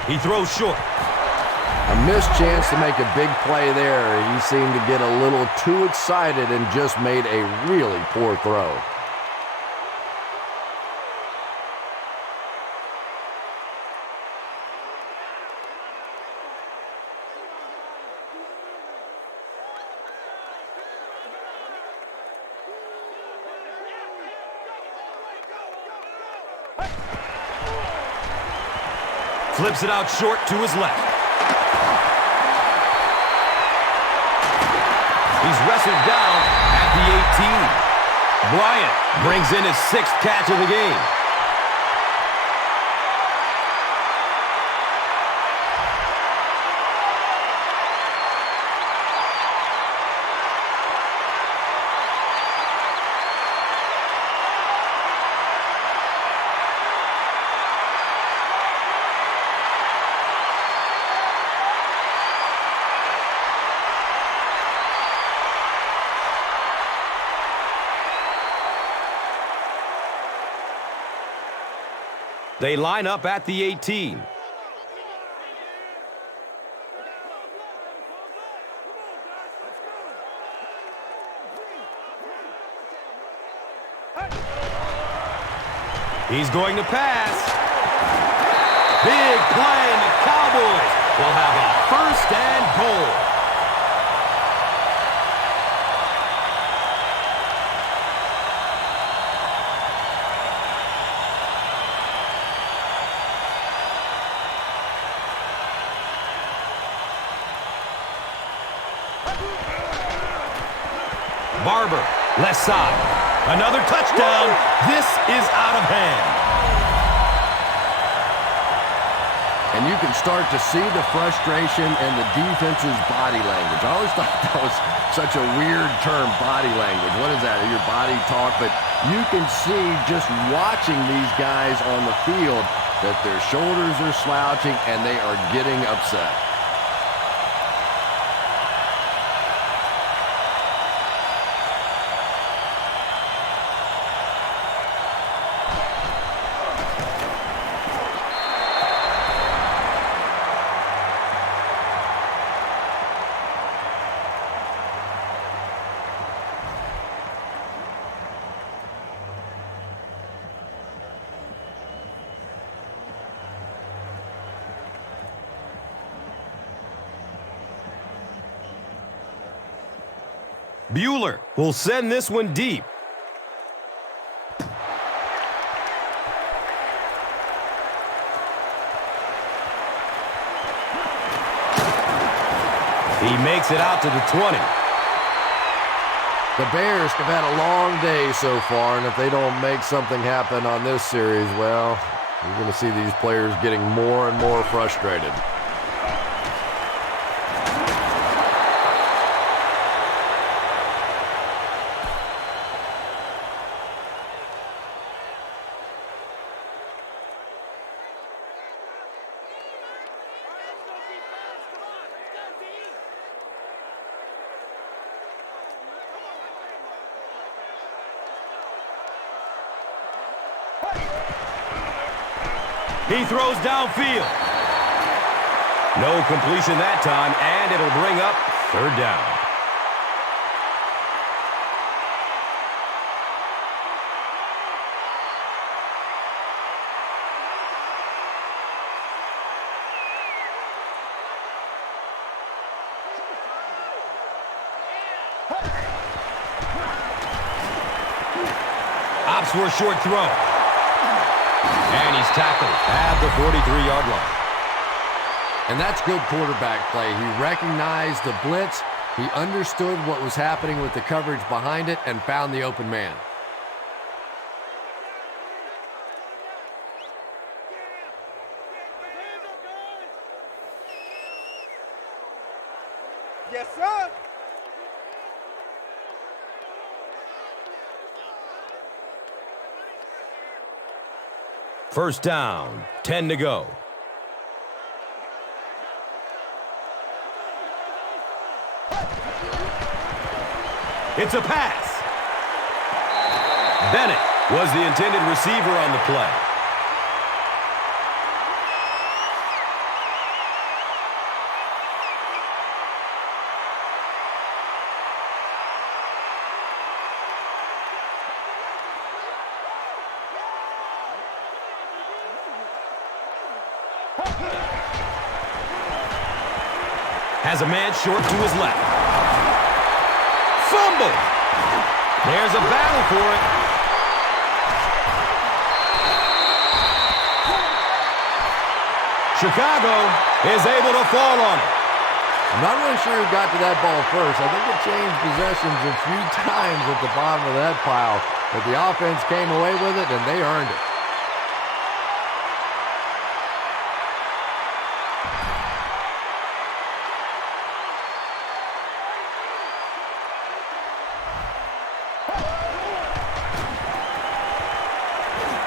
He throws short. A missed chance to make a big play there. He seemed to get a little too excited and just made a really poor throw. Flips it out short to his left. He's wrestled down at the 18. Bryant brings in his 6th catch of the game. They line up at the 18. He's going to pass. Big play, and the Cowboys will have a 1st and goal. Barber, left side. Another touchdown. This is out of hand. And you can start to see the frustration in the defense's body language. I always thought that was such a weird term, body language. What is that? Your body talk? But you can see just watching these guys on the field that their shoulders are slouching and they are getting upset. Bueller will send this one deep. He makes it out to the 20. The Bears have had a long day so far, and if they don't make something happen on this series, well, you're going to see these players getting more and more frustrated. He throws downfield. No completion that time, and it'll bring up 3rd down. Opts for a short throw. And he's tackled at the 43-yard line. And that's good quarterback play. He recognized the blitz, he understood what was happening with the coverage behind it, and found the open man. Yes, sir. First down, 10 to go. It's a pass. Bennett was the intended receiver on the play. Has a man short to his left. Fumble! There's a battle for it. Chicago is able to fall on it. I'm not really sure who got to that ball first. I think it changed possessions a few times at the bottom of that pile, but the offense came away with it, and they earned it.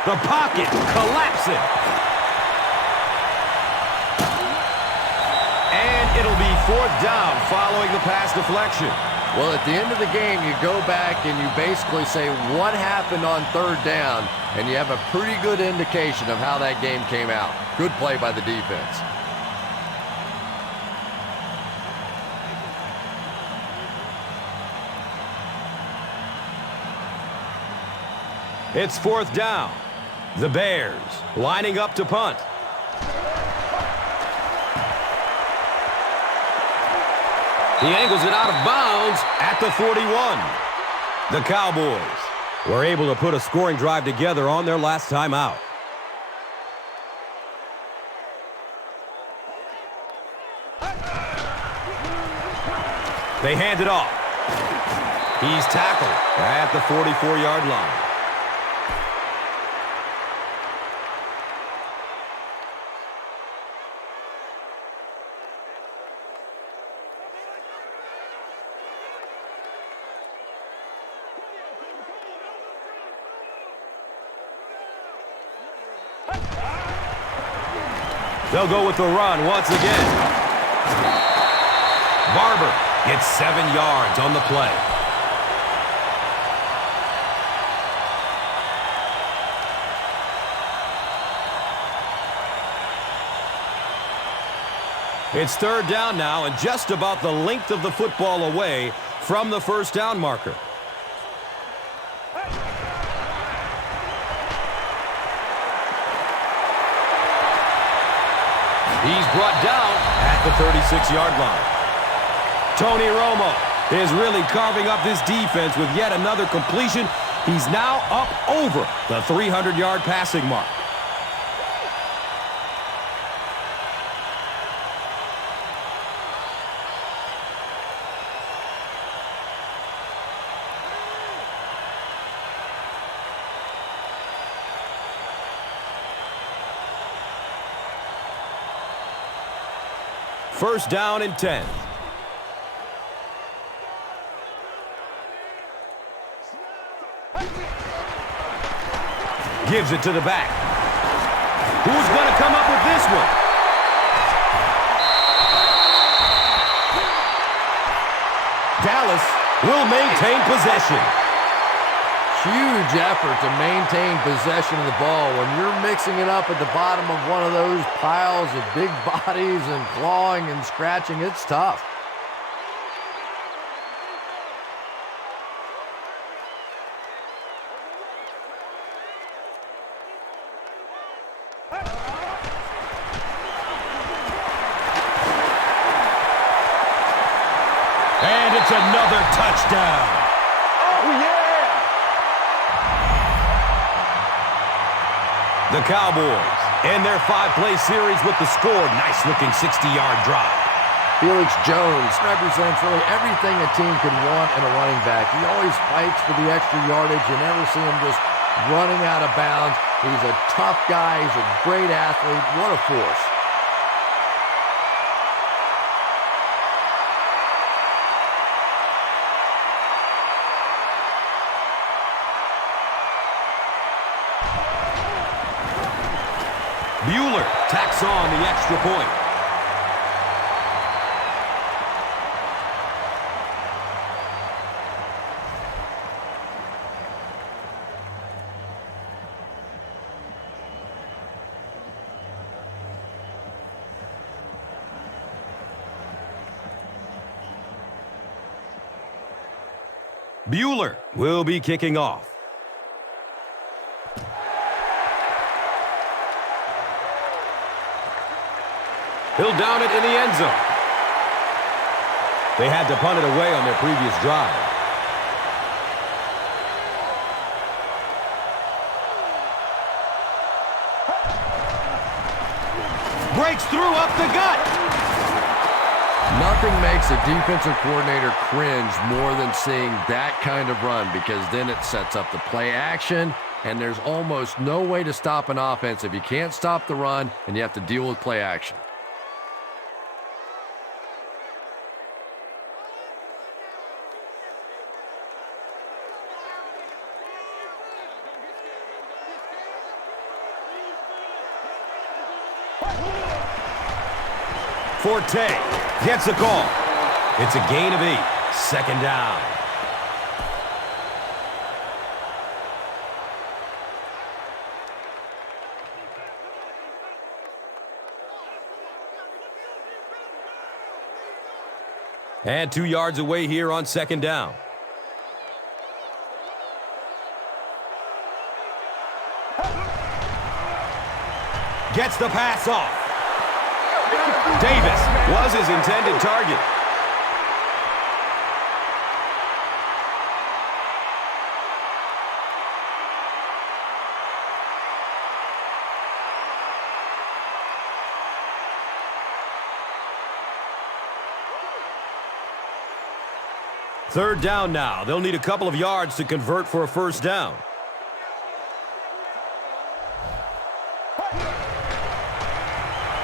The pocket collapsing. And it'll be fourth down following the pass deflection. Well, at the end of the game, you go back and you basically say what happened on third down, and you have a pretty good indication of how that game came out. Good play by the defense. It's fourth down. The Bears lining up to punt. He angles it out of bounds at the 41. The Cowboys were able to put a scoring drive together on their last time out. They hand it off. He's tackled at the 44-yard line. They'll go with the run once again. Barber gets 7 yards on the play. It's third down now and just about the length of the football away from the first down marker. He's brought down at the 36-yard line. Tony Romo is really carving up this defense with yet another completion. He's now up over the 300-yard passing mark. First down and 10. Gives it to the back. Who's going to come up with this one? Dallas will maintain possession. Huge effort to maintain possession of the ball. When you're mixing it up at the bottom of one of those piles of big bodies and clawing and scratching, it's tough. And it's another touchdown. Oh, yeah. The Cowboys In their 5-play series with the score, nice-looking 60-yard drive. Felix Jones represents really everything a team could want in a running back. He always fights for the extra yardage. You never see him just running out of bounds. He's a tough guy. He's a great athlete. What a force. Bueller tacks on the extra point. Bueller will be kicking off. He'll down it in the end zone. They had to punt it away on their previous drive. Breaks through up the gut. Nothing makes a defensive coordinator cringe more than seeing that kind of run, because then it sets up the play action, and there's almost no way to stop an offense if you can't stop the run and you have to deal with play action. Forte gets a call. It's a gain of 8. Second down. And 2 yards away here on second down. Gets the pass off. Davis was his intended target. Third down now. They'll need a couple of yards to convert for a first down.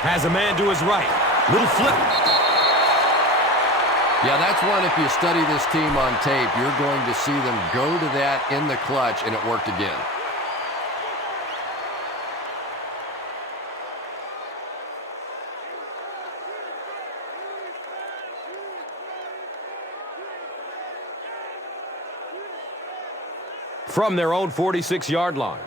Has a man to his right. Little flip. Yeah, that's one, if you study this team on tape, you're going to see them go to that in the clutch, and it worked again. From their own 46-yard line.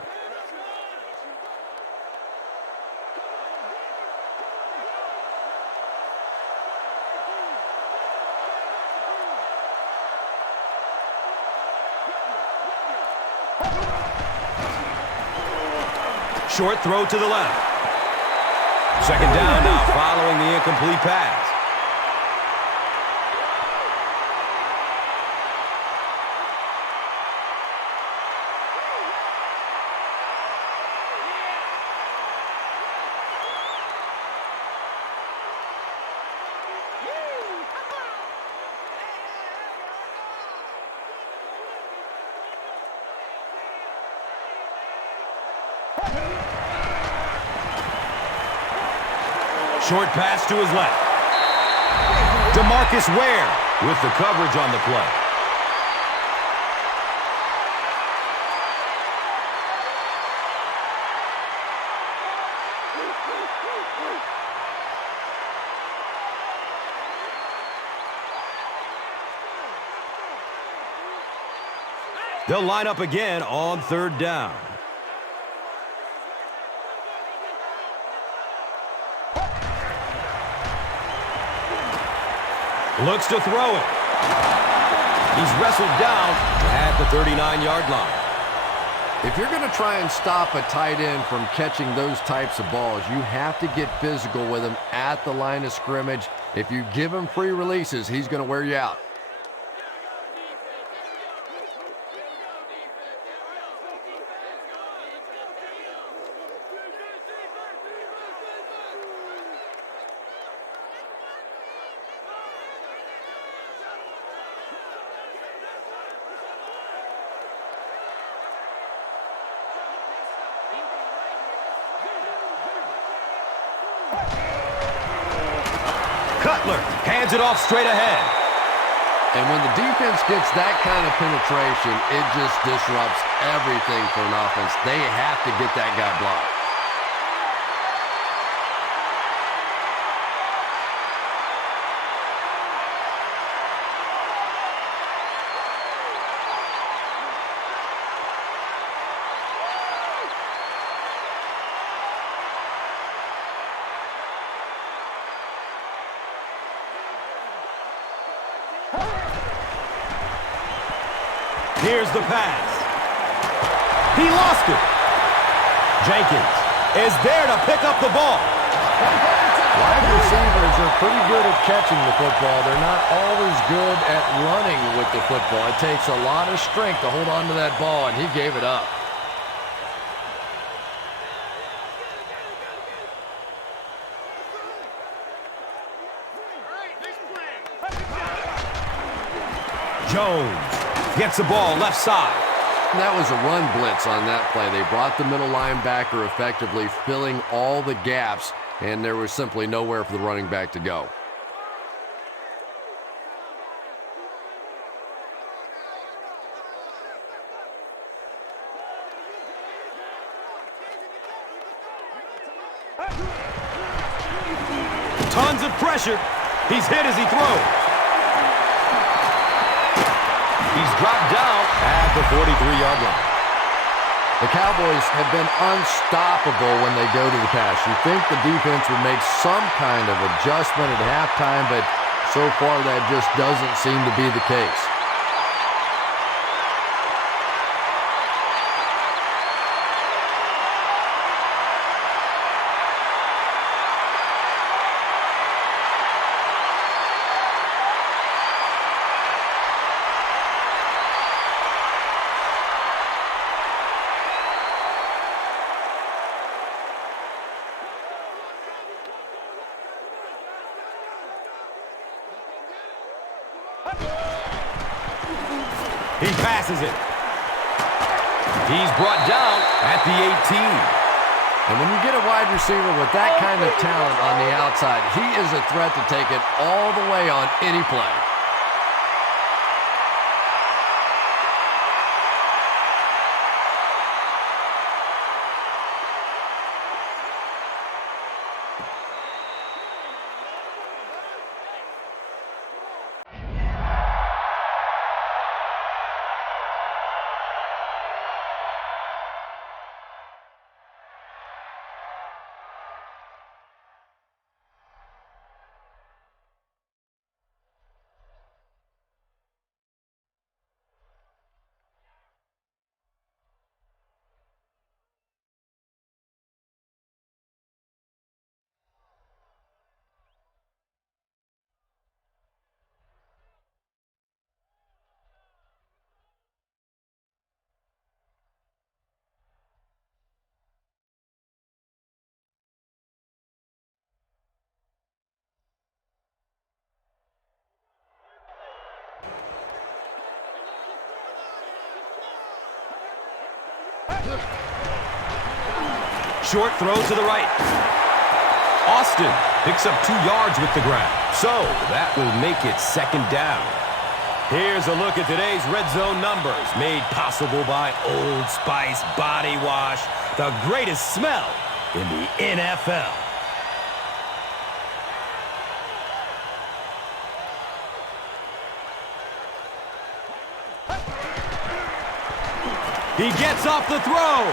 Short throw to the left. Second down now following the incomplete pass. Short pass to his left. DeMarcus Ware with the coverage on the play. They'll line up again on third down. Looks to throw it. He's wrestled down at the 39-yard line. If you're going to try and stop a tight end from catching those types of balls, you have to get physical with him at the line of scrimmage. If you give him free releases, he's going to wear you out. Cutler hands it off straight ahead. And when the defense gets that kind of penetration, it just disrupts everything for an offense. They have to get that guy blocked. Here's the pass. He lost it. Jenkins is there to pick up the ball. Wide receivers are pretty good at catching the football. They're not always good at running with the football. It takes a lot of strength to hold on to that ball, and he gave it up. Jones gets the ball left side. That was a run blitz on that play. They brought the middle linebacker effectively, filling all the gaps, and there was simply nowhere for the running back to go. Tons of pressure. He's hit as he throws. He's dropped down at the 43-yard line. The Cowboys have been unstoppable when they go to the pass. You think the defense would make some kind of adjustment at halftime, but so far that just doesn't seem to be the case. He passes it. He's brought down at the 18. And when you get a wide receiver with that kind of talent on the outside, he is a threat to take it all the way on any play. Short throw to the right. Austin picks up 2 yards with the ground. So that will make it second down. Here's a look at today's red zone numbers, made possible by Old Spice Body Wash, the greatest smell in the NFL. He gets off the throw.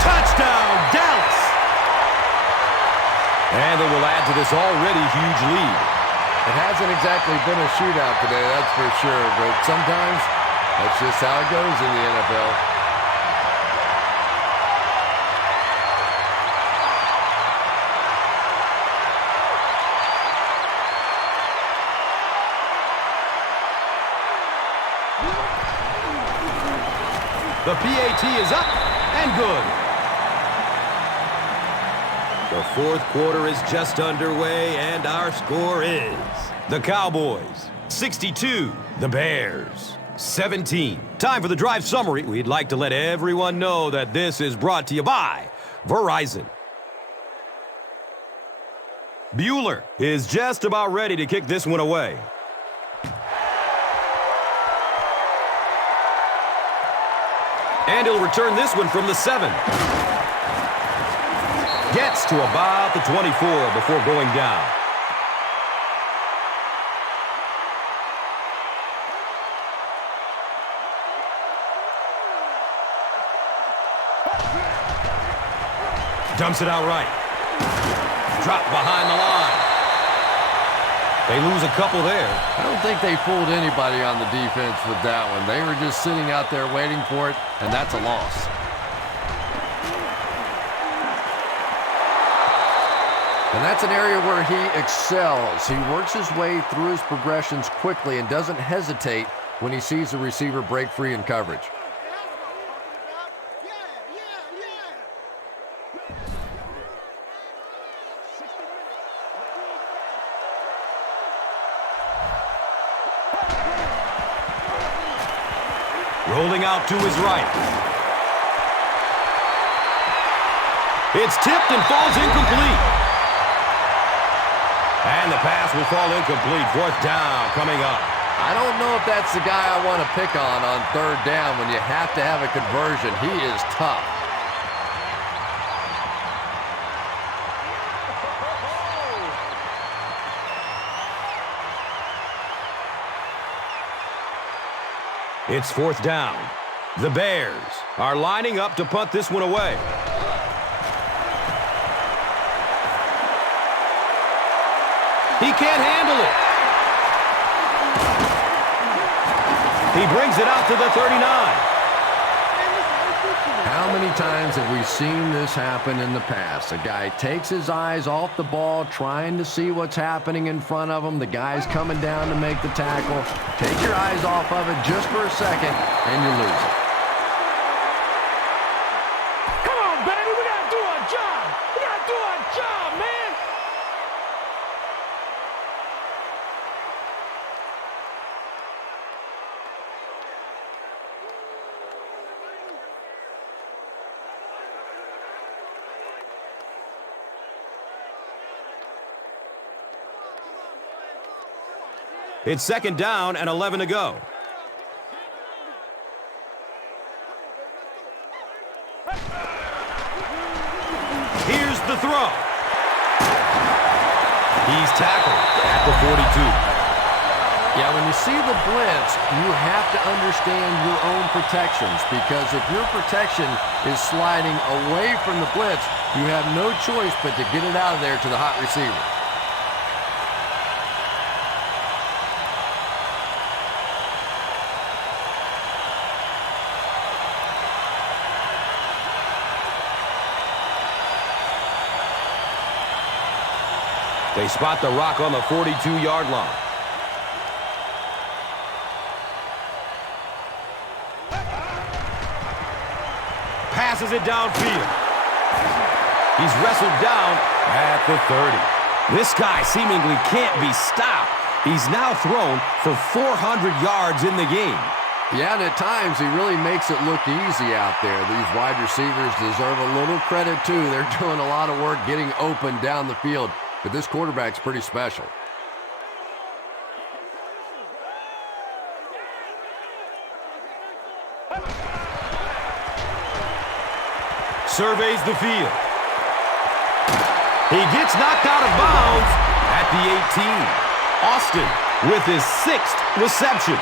Touchdown, Dallas. And they will add to this already huge lead. It hasn't exactly been a shootout today, that's for sure, but sometimes that's just how it goes in the NFL. The PAT is up and good. The fourth quarter is just underway, and our score is the Cowboys 62, the Bears 17. Time for the drive summary. We'd like to let everyone know that this is brought to you by Verizon. Bueller is just about ready to kick this one away. And he'll return this one from the 7. Gets to about the 24 before going down. Dumps it out right. Drop behind the line. They lose a couple there. I don't think they fooled anybody on the defense with that one. They were just sitting out there waiting for it, and that's a loss. And that's an area where he excels. He works his way through his progressions quickly and doesn't hesitate when he sees the receiver break free in coverage. Rolling out to his right. It's tipped and falls incomplete. And the pass will fall incomplete. 4th down coming up. I don't know if that's the guy I want to pick on 3rd down when you have to have a conversion. He is tough. It's 4th down. The Bears are lining up to punt this one away. He can't handle it. He brings it out to the 39. How many times have we seen this happen in the past? A guy takes his eyes off the ball, trying to see what's happening in front of him. The guy's coming down to make the tackle. Take your eyes off of it just for a second, and you lose it. Come on, baby. We got to do our job. We got to do our job, man. It's 2nd down and 11 to go. Here's the throw. He's tackled at the 42. Yeah, when you see the blitz, you have to understand your own protections, because if your protection is sliding away from the blitz, you have no choice but to get it out of there to the hot receiver. They spot the rock on the 42-yard line. Passes it downfield. He's wrestled down at the 30. This guy seemingly can't be stopped. He's now thrown for 400 yards in the game. Yeah, and at times he really makes it look easy out there. These wide receivers deserve a little credit, too. They're doing a lot of work getting open down the field. But this quarterback's pretty special. Surveys the field. He gets knocked out of bounds at the 18. Austin with his 6th reception.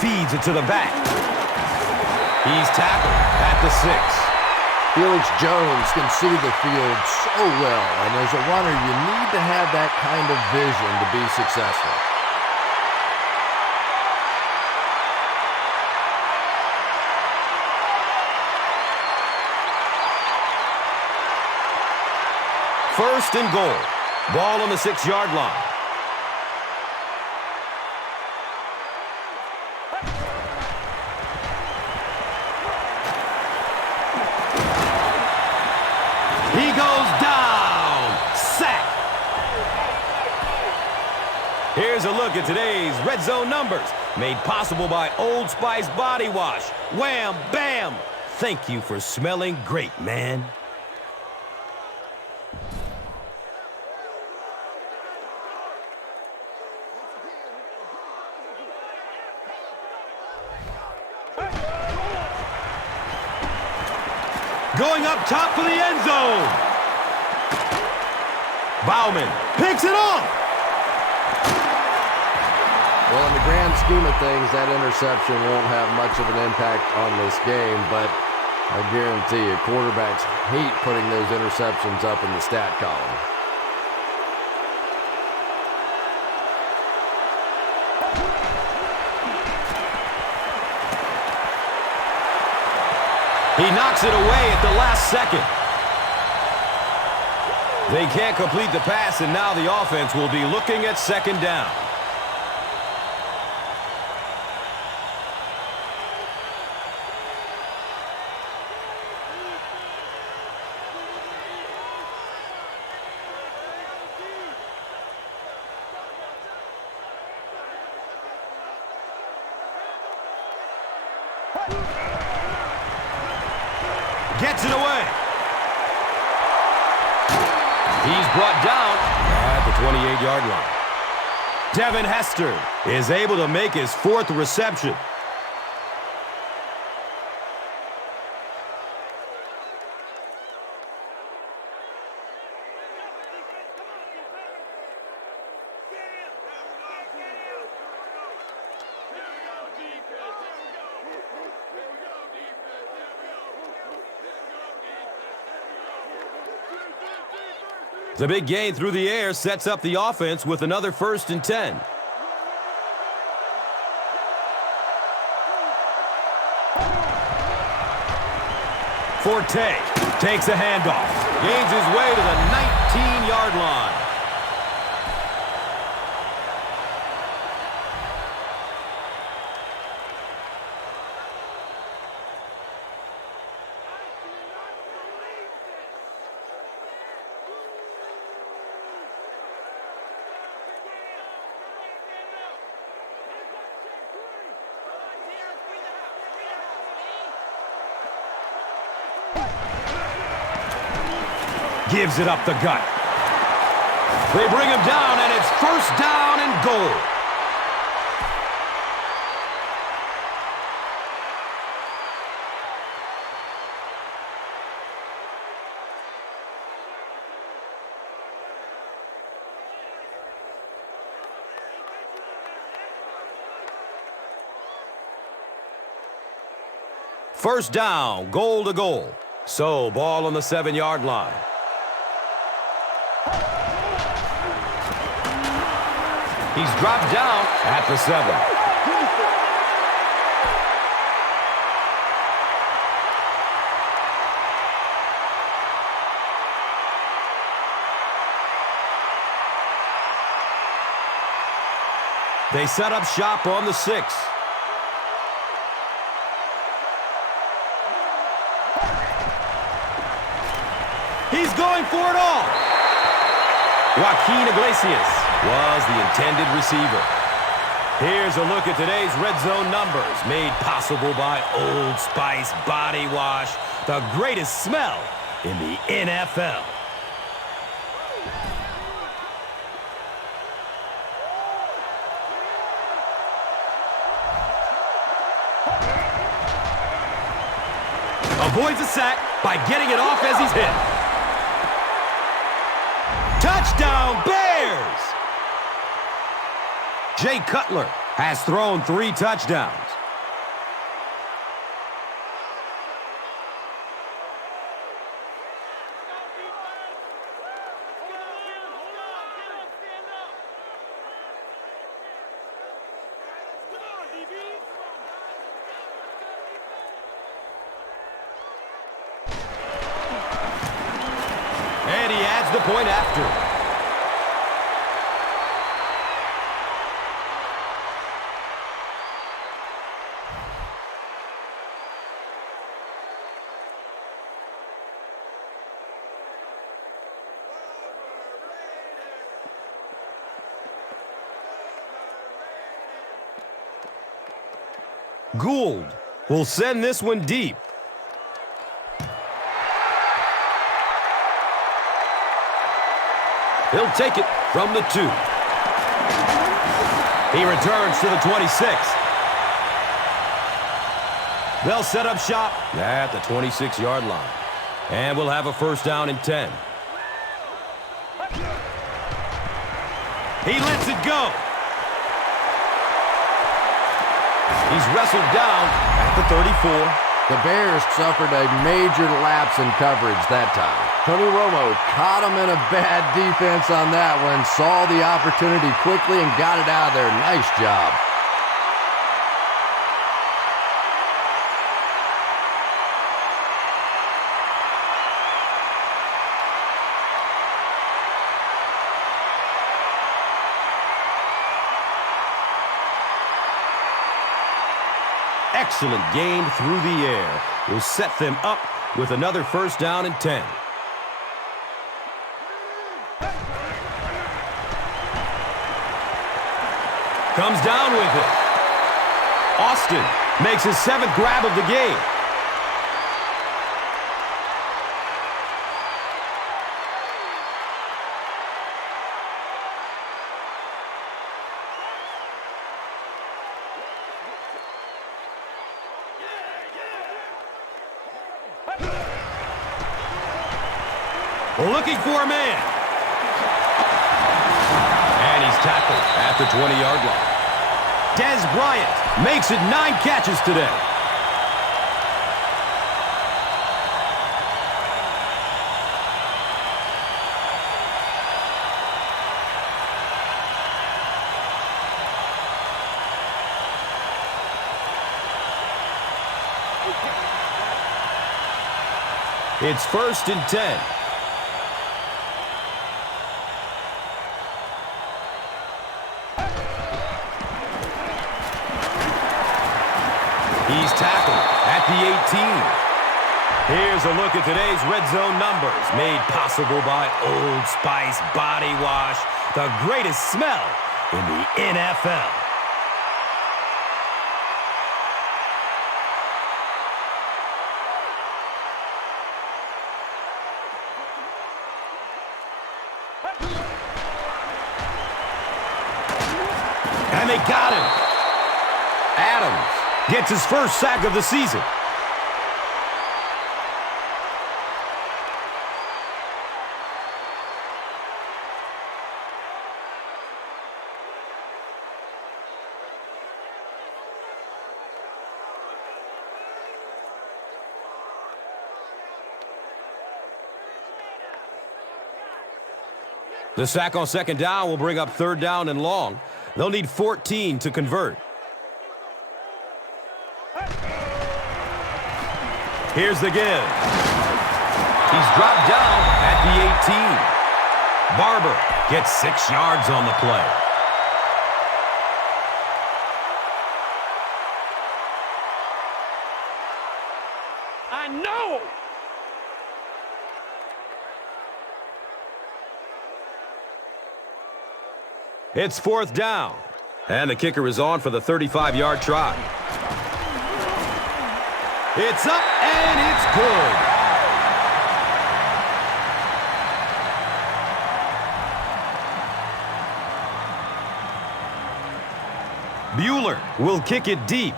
Feeds it to the back. He's tackled at the 6. Felix Jones can see the field so well, and as a runner, you need to have that kind of vision to be successful. First and goal. Ball on the 6-yard line. He goes down. Sack. Here's a look at today's red zone numbers, made possible by Old Spice Body Wash. Wham, bam. Thank you for smelling great, man. Going up top for the end zone. Bauman picks it off. Well, in the grand scheme of things, that interception won't have much of an impact on this game, but I guarantee you, quarterbacks hate putting those interceptions up in the stat column. He knocks it away at the last second. They can't complete the pass, and now the offense will be looking at second down. Gets it away. He's brought down at the 28-yard line. Devin Hester is able to make his 4th reception. The big gain through the air sets up the offense with another 1st and 10. Forte takes a handoff. Gains his way to the 19-yard line. Gives it up the gut. They bring him down, and it's 1st down and goal. First down, goal to goal. So, ball on the 7-yard line. He's dropped down at the 7. They set up shop on the 6. He's going for it all. Joaquin Iglesias was the intended receiver. Here's a look at today's red zone numbers, made possible by Old Spice Body Wash, the greatest smell in the NFL. Avoids a sack by getting it off as he's hit. Touchdown, Bears! Jay Cutler has thrown 3 touchdowns. And he adds the point after. Gould will send this one deep. He'll take it from the 2. He returns to the 26. They'll set up shop at the 26-yard line. And we'll have a first down and 10. He lets it go. He's wrestled down at the 34. The Bears suffered a major lapse in coverage that time. Tony Romo caught him in a bad defense on that one, saw the opportunity quickly and got it out of there. Nice job. Excellent game through the air. Will set them up with another first down and 10. Comes down with it. Austin makes his 7th grab of the game. Looking for a man. And he's tackled at the 20-yard line. Dez Bryant makes it 9 catches today. It's 1st and 10. He's tackled at the 18. Here's a look at today's red zone numbers, made possible by Old Spice Body Wash, the greatest smell in the NFL. And they got him. Adams gets his first sack of the season. The sack on 2nd down will bring up 3rd down and long. They'll need 14 to convert. Here's the give. He's dropped down at the 18. Barber gets 6 yards on the play. I know. It's 4th down. And the kicker is on for the 35-yard try. It's up, and it's good. Bueller will kick it deep.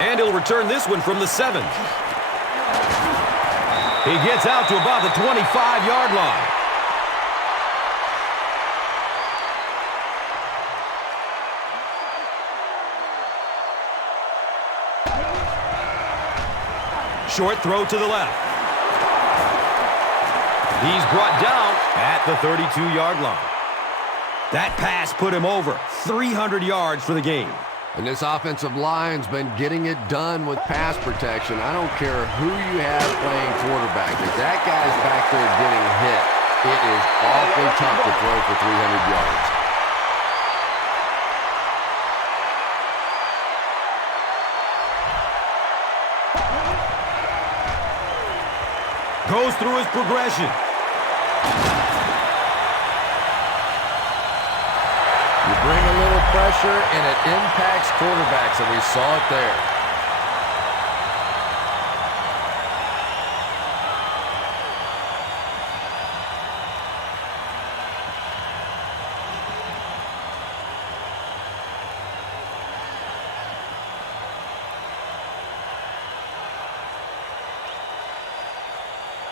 And he'll return this one from the 7. He gets out to about the 25-yard line. Short throw to the left. He's brought down at the 32-yard line. That pass put him over 300 yards for the game. And this offensive line's been getting it done with pass protection. I don't care who you have playing quarterback. If that guy's back there getting hit, it is awfully tough to throw for 300 yards. Goes through his progression. pressure, and it impacts quarterbacks, and we saw it there.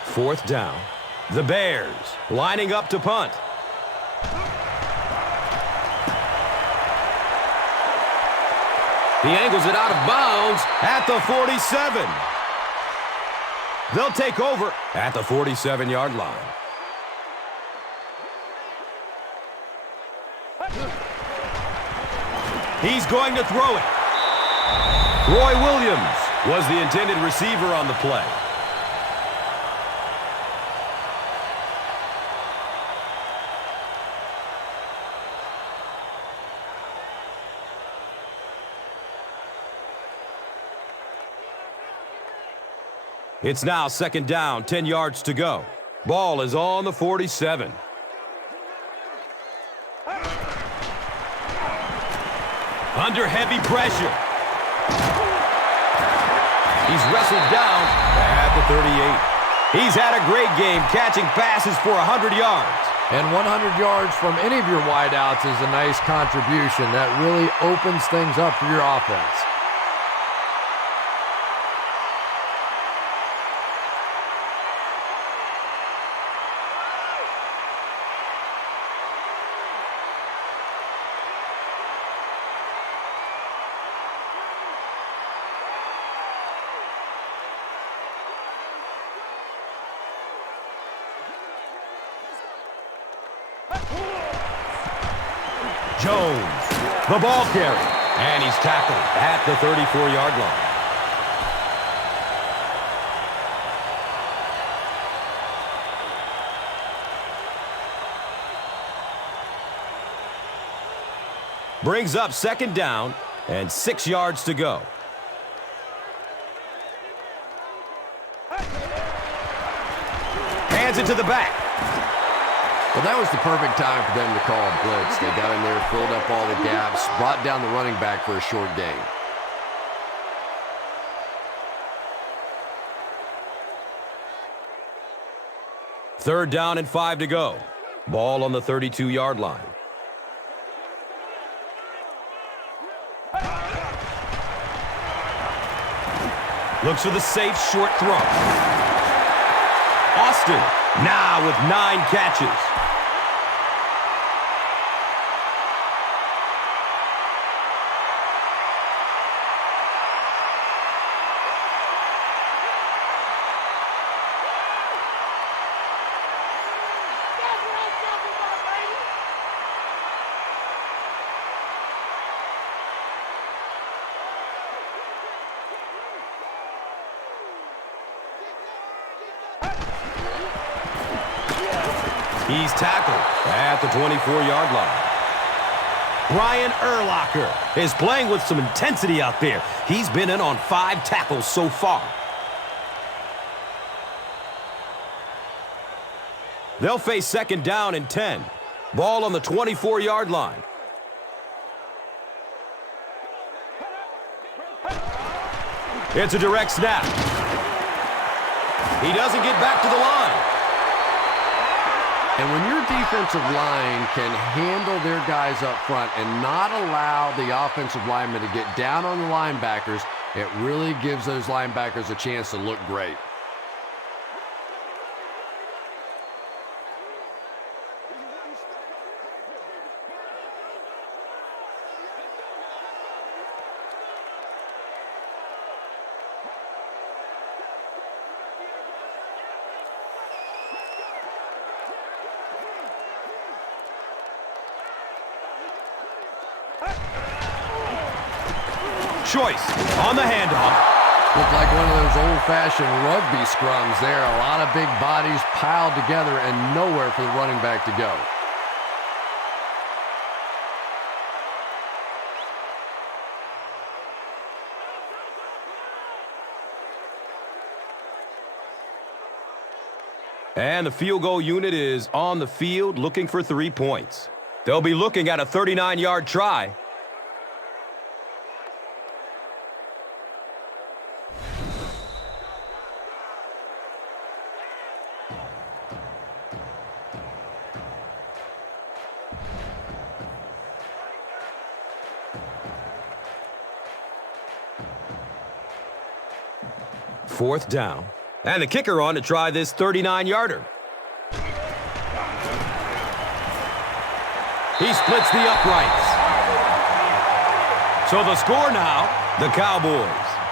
Fourth down. The Bears lining up to punt. He angles it out of bounds at the 47. They'll take over at the 47-yard line. He's going to throw it. Roy Williams was the intended receiver on the play. It's now second down, 10 yards to go. Ball is on the 47. Under heavy pressure. He's wrestled down at the 38. He's had a great game catching passes for 100 yards. And 100 yards from any of your wideouts is a nice contribution. That really opens things up for your offense. Jones, the ball carrier, and he's tackled at the 34-yard line. Brings up second down and 6 yards to go. Hands it to the back. Well, that was the perfect time for them to call a blitz. They got in there, filled up all the gaps, brought down the running back for a short gain. Third down and 5 to go. Ball on the 32-yard line. Looks for the safe short throw. Austin now with 9 catches. He's tackled at the 24-yard line. Brian Urlacher is playing with some intensity out there. He's been in on 5 tackles so far. They'll face second down and 10. Ball on the 24-yard line. It's a direct snap. He doesn't get back to the line. And when your defensive line can handle their guys up front and not allow the offensive linemen to get down on the linebackers, it really gives those linebackers a chance to look great. Choice on the handoff. Looked like one of those old-fashioned rugby scrums there. A lot of big bodies piled together and nowhere for the running back to go. And the field goal unit is on the field looking for 3 points. They'll be looking at a 39-yard try 4th down. And the kicker on to try this 39-yarder. He splits the uprights. So the score now, the Cowboys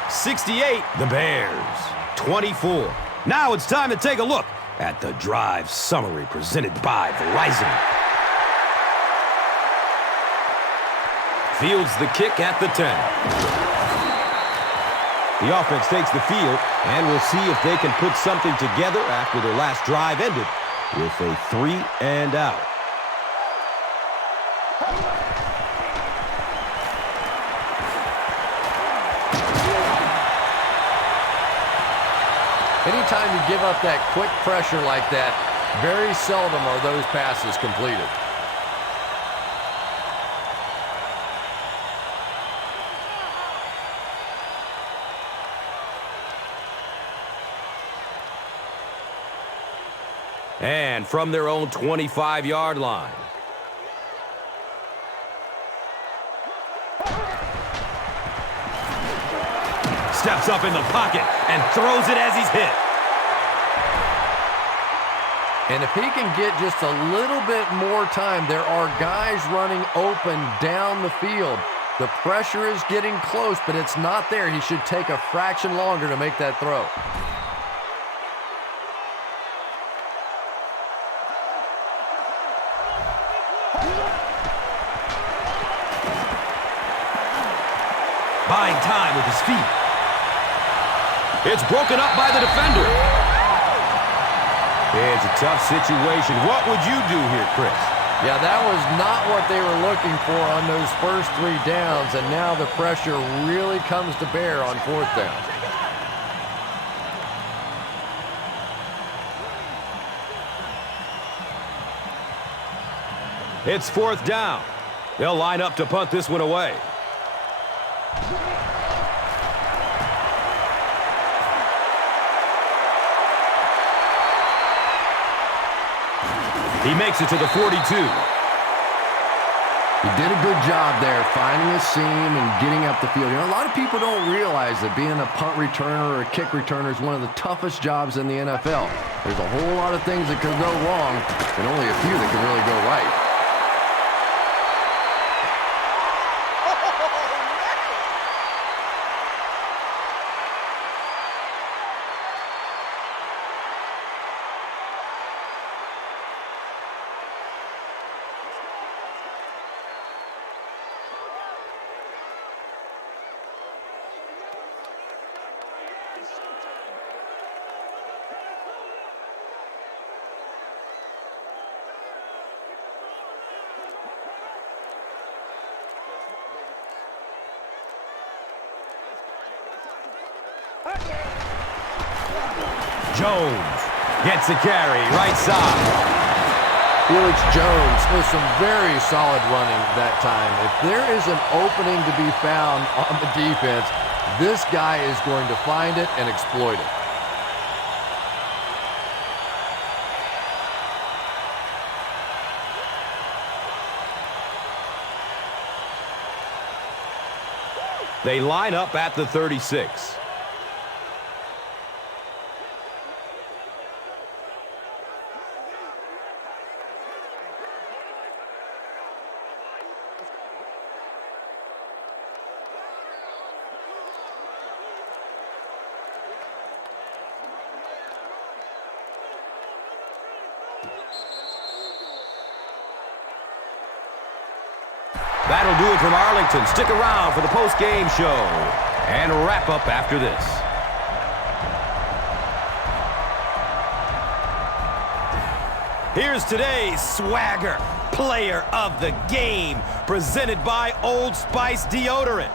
68, the Bears 24. Now it's time to take a look at the drive summary presented by Verizon. Fields the kick at the 10. The offense takes the field, and we'll see if they can put something together after their last drive ended with a 3-and-out. Anytime you give up that quick pressure like that, very seldom are those passes completed. And from their own 25-yard line. Steps up in the pocket and throws it as he's hit. And if he can get just a little bit more time, there are guys running open down the field. The pressure is getting close, but it's not there. He should take a fraction longer to make that throw. Buying time with his feet. It's broken up by the defender. It's a tough situation. What would you do here, Chris? Yeah, that was not what they were looking for on those first 3 downs, and now the pressure really comes to bear on 4th down. It's 4th down. They'll line up to punt this one away. He makes it to the 42. He did a good job there, finding a seam and getting up the field. You know, a lot of people don't realize that being a punt returner or a kick returner is one of the toughest jobs in the NFL. There's a whole lot of things that could go wrong, and only a few that can really go right. Jones gets the carry, right side. Felix Jones with some very solid running that time. If there is an opening to be found on the defense, this guy is going to find it and exploit it. They line up at the 36. That'll do it from Arlington. Stick around for the post-game show and wrap up after this. Here's today's swagger player of the game, presented by Old Spice Deodorant.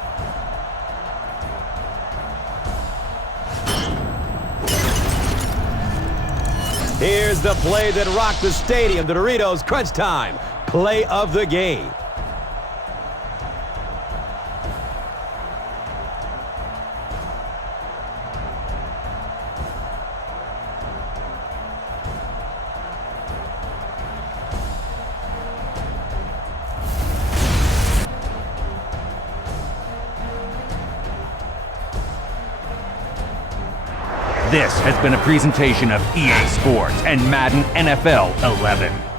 Here's the play that rocked the stadium, the Doritos Crunch Time play of the game. This has been a presentation of EA Sports and Madden NFL 11.